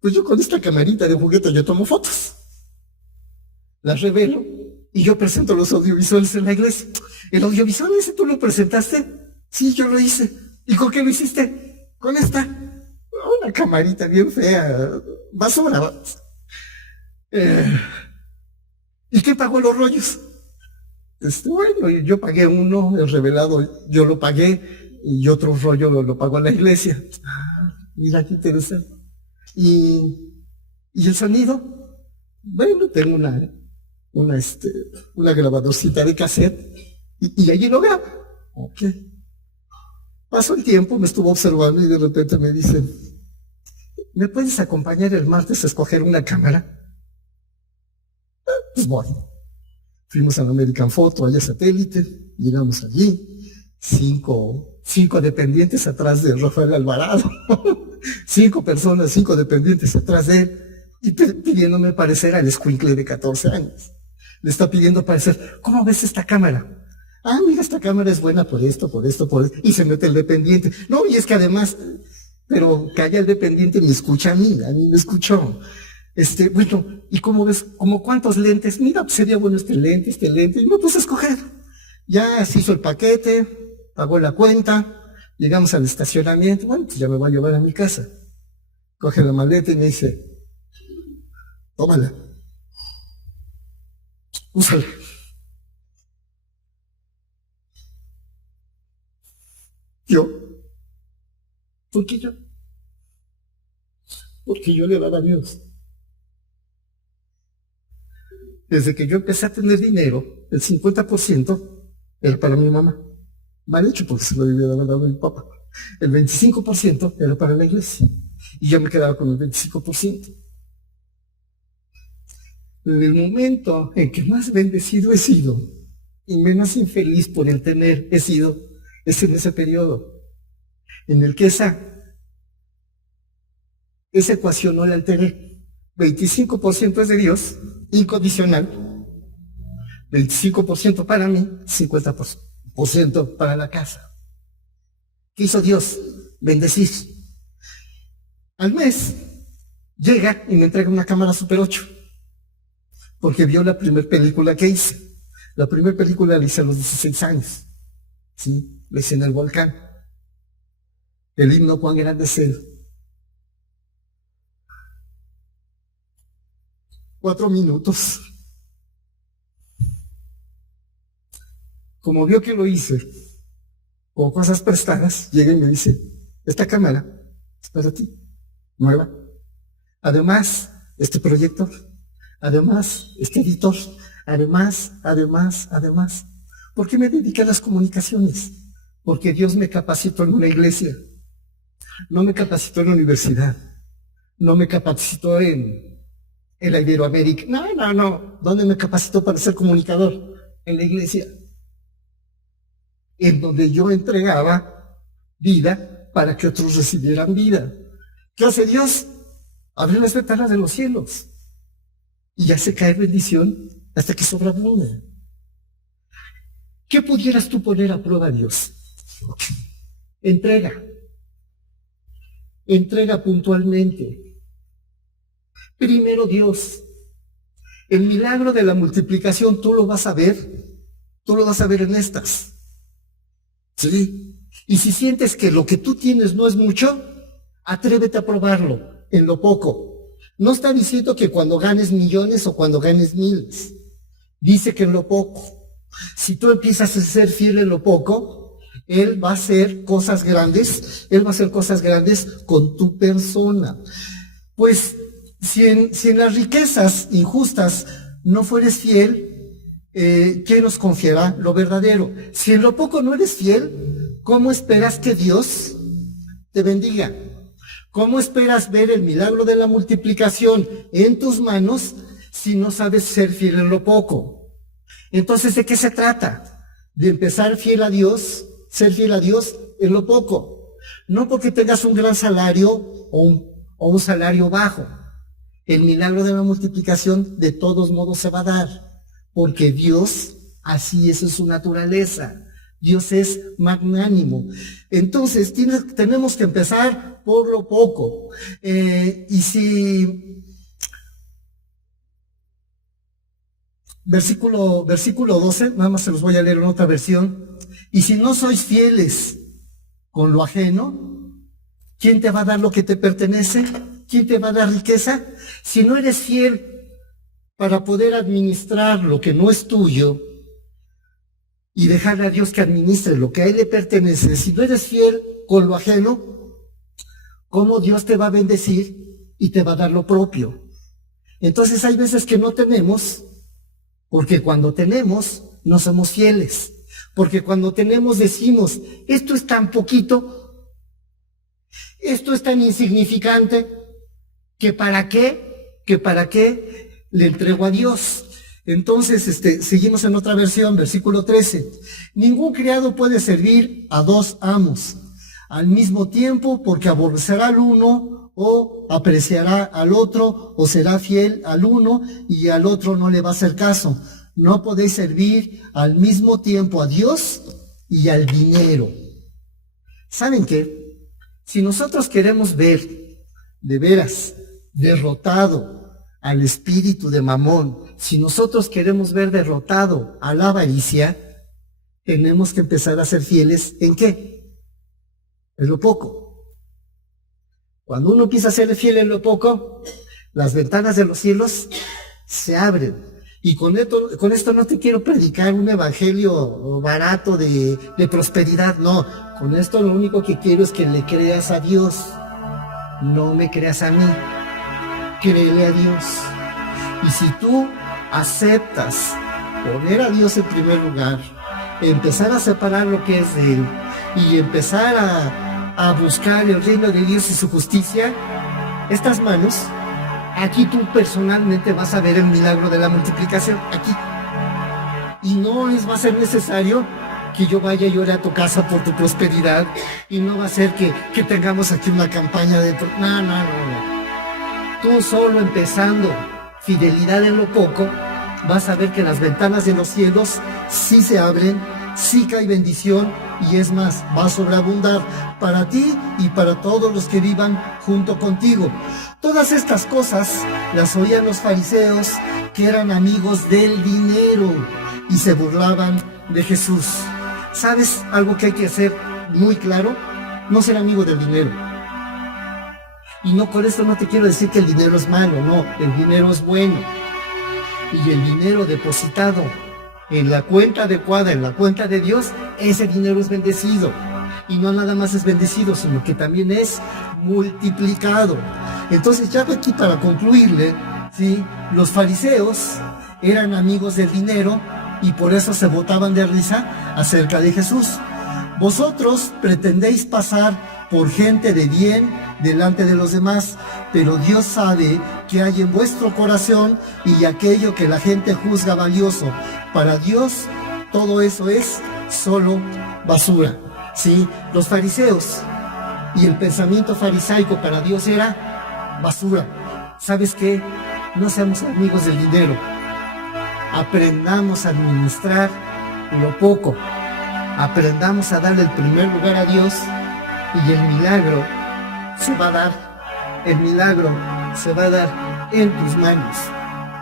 Pues yo con esta camarita de juguete yo tomo fotos. Las revelo y yo presento los audiovisuales en la iglesia. ¿El audiovisual ese tú lo presentaste? Sí, yo lo hice. ¿Y con qué lo hiciste? Con esta. Una camarita bien fea. Basura. ¿Y quién pagó los rollos? Bueno, yo pagué uno, el revelado yo lo pagué, y otro rollo lo pagó la iglesia. Mira qué interesante. ¿Y el sonido? Bueno, tengo una grabadorcita de cassette y allí lo grabo. Ok. Pasó el tiempo, me estuvo observando y de repente me dice, ¿me puedes acompañar el martes a escoger una cámara? Pues bueno. Fuimos a la American Photo, allá satélite, llegamos allí, cinco dependientes atrás de Rafael Alvarado, 5 personas, 5 dependientes atrás de él, y pidiéndome parecer al escuincle de 14 años. Le está pidiendo parecer, ¿cómo ves esta cámara? Mira, esta cámara es buena por esto, y se mete el dependiente. No, y es que además, pero calla el dependiente, me escucha a mí me escuchó. Bueno, ¿y cómo ves? ¿Cómo cuántos lentes? Mira, pues sería bueno este lente, y me puse a escoger. Ya se hizo el paquete, pagó la cuenta, llegamos al estacionamiento, bueno, pues ya me voy a llevar a mi casa. Coge la maleta y me dice, tómala, úsala. Yo, ¿por qué yo? Porque yo le daba a Dios. Desde que yo empecé a tener dinero, el 50% era para mi mamá. Mal hecho, porque se lo debía haber dado a mi papá. El 25% era para la iglesia. Y yo me quedaba con el 25%. En el momento en que más bendecido he sido, y menos infeliz por el tener he sido, es en ese periodo, en el que esa ecuación no la alteré. 25% es de Dios, incondicional, 25% para mí, 50% para la casa. ¿Qué hizo Dios? Bendecir. Al mes, llega y me entrega una cámara Super 8, porque vio la primera película que hice. La primera película la hice a los 16 años. ¿Sí? La hice en el volcán. El himno Cuán grande es Él. 4 minutos. Como vio que lo hice con cosas prestadas, llega y me dice, esta cámara es para ti, nueva. Además, este proyector, además, este editor, además. ¿Por qué me dediqué a las comunicaciones? Porque Dios me capacitó en una iglesia, no me capacitó en la universidad, no me capacitó en la Iberoamérica. No. ¿Dónde me capacitó para ser comunicador? En la iglesia. En donde yo entregaba vida para que otros recibieran vida. ¿Qué hace Dios? Abre las ventanas de los cielos y hace caer bendición hasta que sobreabunde. ¿Qué pudieras tú poner a prueba, Dios? Entrega. entrega puntualmente. Primero Dios. El milagro de la multiplicación tú lo vas a ver en estas. ¿Sí? Y si sientes que lo que tú tienes no es mucho, atrévete a probarlo en lo poco. No está diciendo que cuando ganes millones o cuando ganes miles. Dice que en lo poco. Si tú empiezas a ser fiel en lo poco, Él va a hacer cosas grandes. Él va a hacer cosas grandes con tu persona. Pues, si en las riquezas injustas no fueres fiel, ¿quién nos confiará lo verdadero? Si en lo poco no eres fiel, ¿cómo esperas que Dios te bendiga? ¿Cómo esperas ver el milagro de la multiplicación en tus manos si no sabes ser fiel en lo poco? Entonces, ¿de qué se trata? De empezar fiel a Dios, ser fiel a Dios en lo poco. No porque tengas un gran salario o un salario bajo. El milagro de la multiplicación de todos modos se va a dar, porque Dios, así es en su naturaleza. Dios es magnánimo. Entonces, tenemos que empezar por lo poco. Y si... Versículo 12, nada más se los voy a leer en otra versión. Y si no sois fieles con lo ajeno, ¿quién te va a dar lo que te pertenece? ¿Quién te va a dar riqueza? Si no eres fiel para poder administrar lo que no es tuyo y dejarle a Dios que administre lo que a Él le pertenece, si no eres fiel con lo ajeno, ¿cómo Dios te va a bendecir y te va a dar lo propio? Entonces hay veces que no tenemos, porque cuando tenemos no somos fieles, porque cuando tenemos decimos, esto es tan poquito, esto es tan insignificante, que para qué le entrego a Dios. Entonces, seguimos en otra versión, versículo 13. Ningún criado puede servir a dos amos al mismo tiempo, porque aborrecerá al uno o apreciará al otro, o será fiel al uno y al otro no le va a hacer caso. No podéis servir al mismo tiempo a Dios y al dinero. ¿Saben qué? Si nosotros queremos ver de veras derrotado al espíritu de Mamón, si nosotros queremos ver derrotado a la avaricia, tenemos que empezar a ser fieles ¿en qué? En lo poco. Cuando uno empieza a ser fiel en lo poco, las ventanas de los cielos se abren. Y con esto no te quiero predicar un evangelio barato de prosperidad, no. Con esto lo único que quiero es que le creas a Dios. No me creas a mí. Créele a Dios. Y si tú aceptas poner a Dios en primer lugar, empezar a separar lo que es de Él y empezar a buscar el reino de Dios y su justicia, estas manos, aquí tú personalmente vas a ver el milagro de la multiplicación, aquí. Y no va a ser necesario que yo vaya y ore a tu casa por tu prosperidad, y no va a ser que tengamos aquí una campaña de... No. Tú solo empezando fidelidad en lo poco, vas a ver que las ventanas de los cielos sí se abren, sí cae bendición, y es más, va a sobreabundar para ti y para todos los que vivan junto contigo. Todas estas cosas las oían los fariseos, que eran amigos del dinero, y se burlaban de Jesús. ¿Sabes algo que hay que hacer muy claro? No ser amigo del dinero. Y no, con esto no te quiero decir que el dinero es malo, no, el dinero es bueno. Y el dinero depositado en la cuenta adecuada, en la cuenta de Dios, ese dinero es bendecido. Y no nada más es bendecido, sino que también es multiplicado. Entonces, ya aquí para concluirle, ¿sí? Los fariseos eran amigos del dinero y por eso se botaban de risa acerca de Jesús. Vosotros pretendéis pasar por gente de bien delante de los demás, pero Dios sabe que hay en vuestro corazón y aquello que la gente juzga valioso. Para Dios todo eso es solo basura. ¿Sí? Los fariseos y el pensamiento farisaico para Dios era basura. ¿Sabes qué? No seamos amigos del dinero. Aprendamos a administrar lo poco. Aprendamos a darle el primer lugar a Dios, y el milagro se va a dar. El milagro se va a dar en tus manos.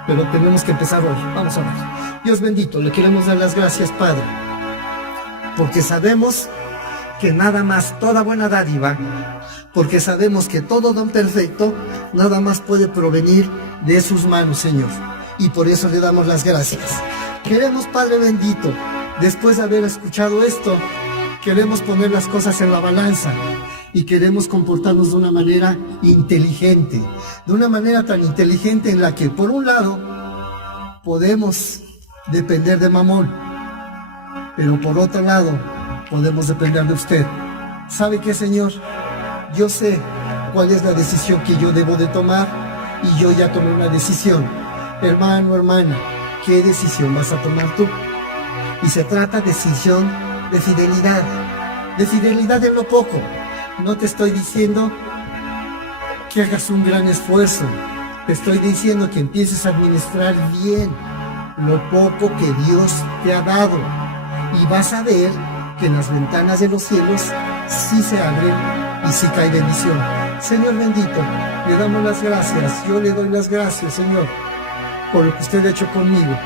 Pero tenemos que empezar hoy. Vamos a orar. Dios bendito, le queremos dar las gracias, Padre, porque sabemos que nada más, toda buena dádiva, porque sabemos que todo don perfecto nada más puede provenir de sus manos, Señor. Y por eso le damos las gracias. Queremos, Padre bendito, después de haber escuchado esto, queremos poner las cosas en la balanza y queremos comportarnos de una manera inteligente, de una manera tan inteligente en la que, por un lado, podemos depender de Mamón, pero por otro lado, podemos depender de usted. ¿Sabe qué, Señor? Yo sé cuál es la decisión que yo debo de tomar y yo ya tomé una decisión. Hermano, hermana, ¿qué decisión vas a tomar tú? Y se trata de decisión de fidelidad en lo poco. No te estoy diciendo que hagas un gran esfuerzo, te estoy diciendo que empieces a administrar bien lo poco que Dios te ha dado y vas a ver que las ventanas de los cielos sí se abren y sí cae bendición. Señor bendito, le damos las gracias, yo le doy las gracias, Señor, por lo que usted ha hecho conmigo.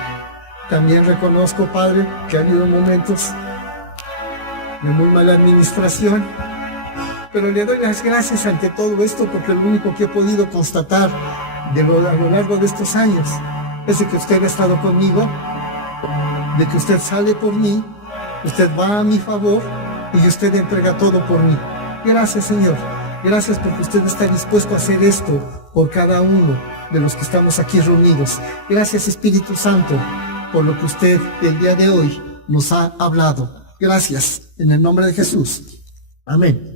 También reconozco, Padre, que ha habido momentos de muy mala administración, pero le doy las gracias ante todo esto porque lo único que he podido constatar a lo largo de estos años es de que usted ha estado conmigo, de que usted sale por mí, usted va a mi favor y usted entrega todo por mí. Gracias, Señor. Gracias porque usted está dispuesto a hacer esto por cada uno de los que estamos aquí reunidos. Gracias, Espíritu Santo, por lo que usted el día de hoy nos ha hablado. Gracias, en el nombre de Jesús. Amén.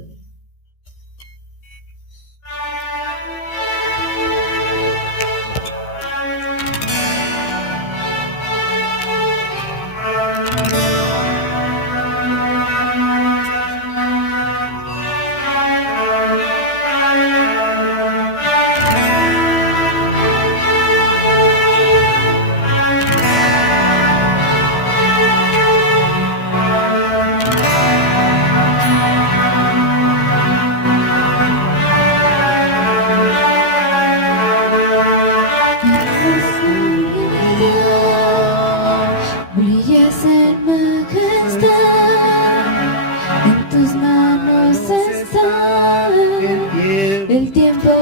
Brillas en majestad, en tus manos está el tiempo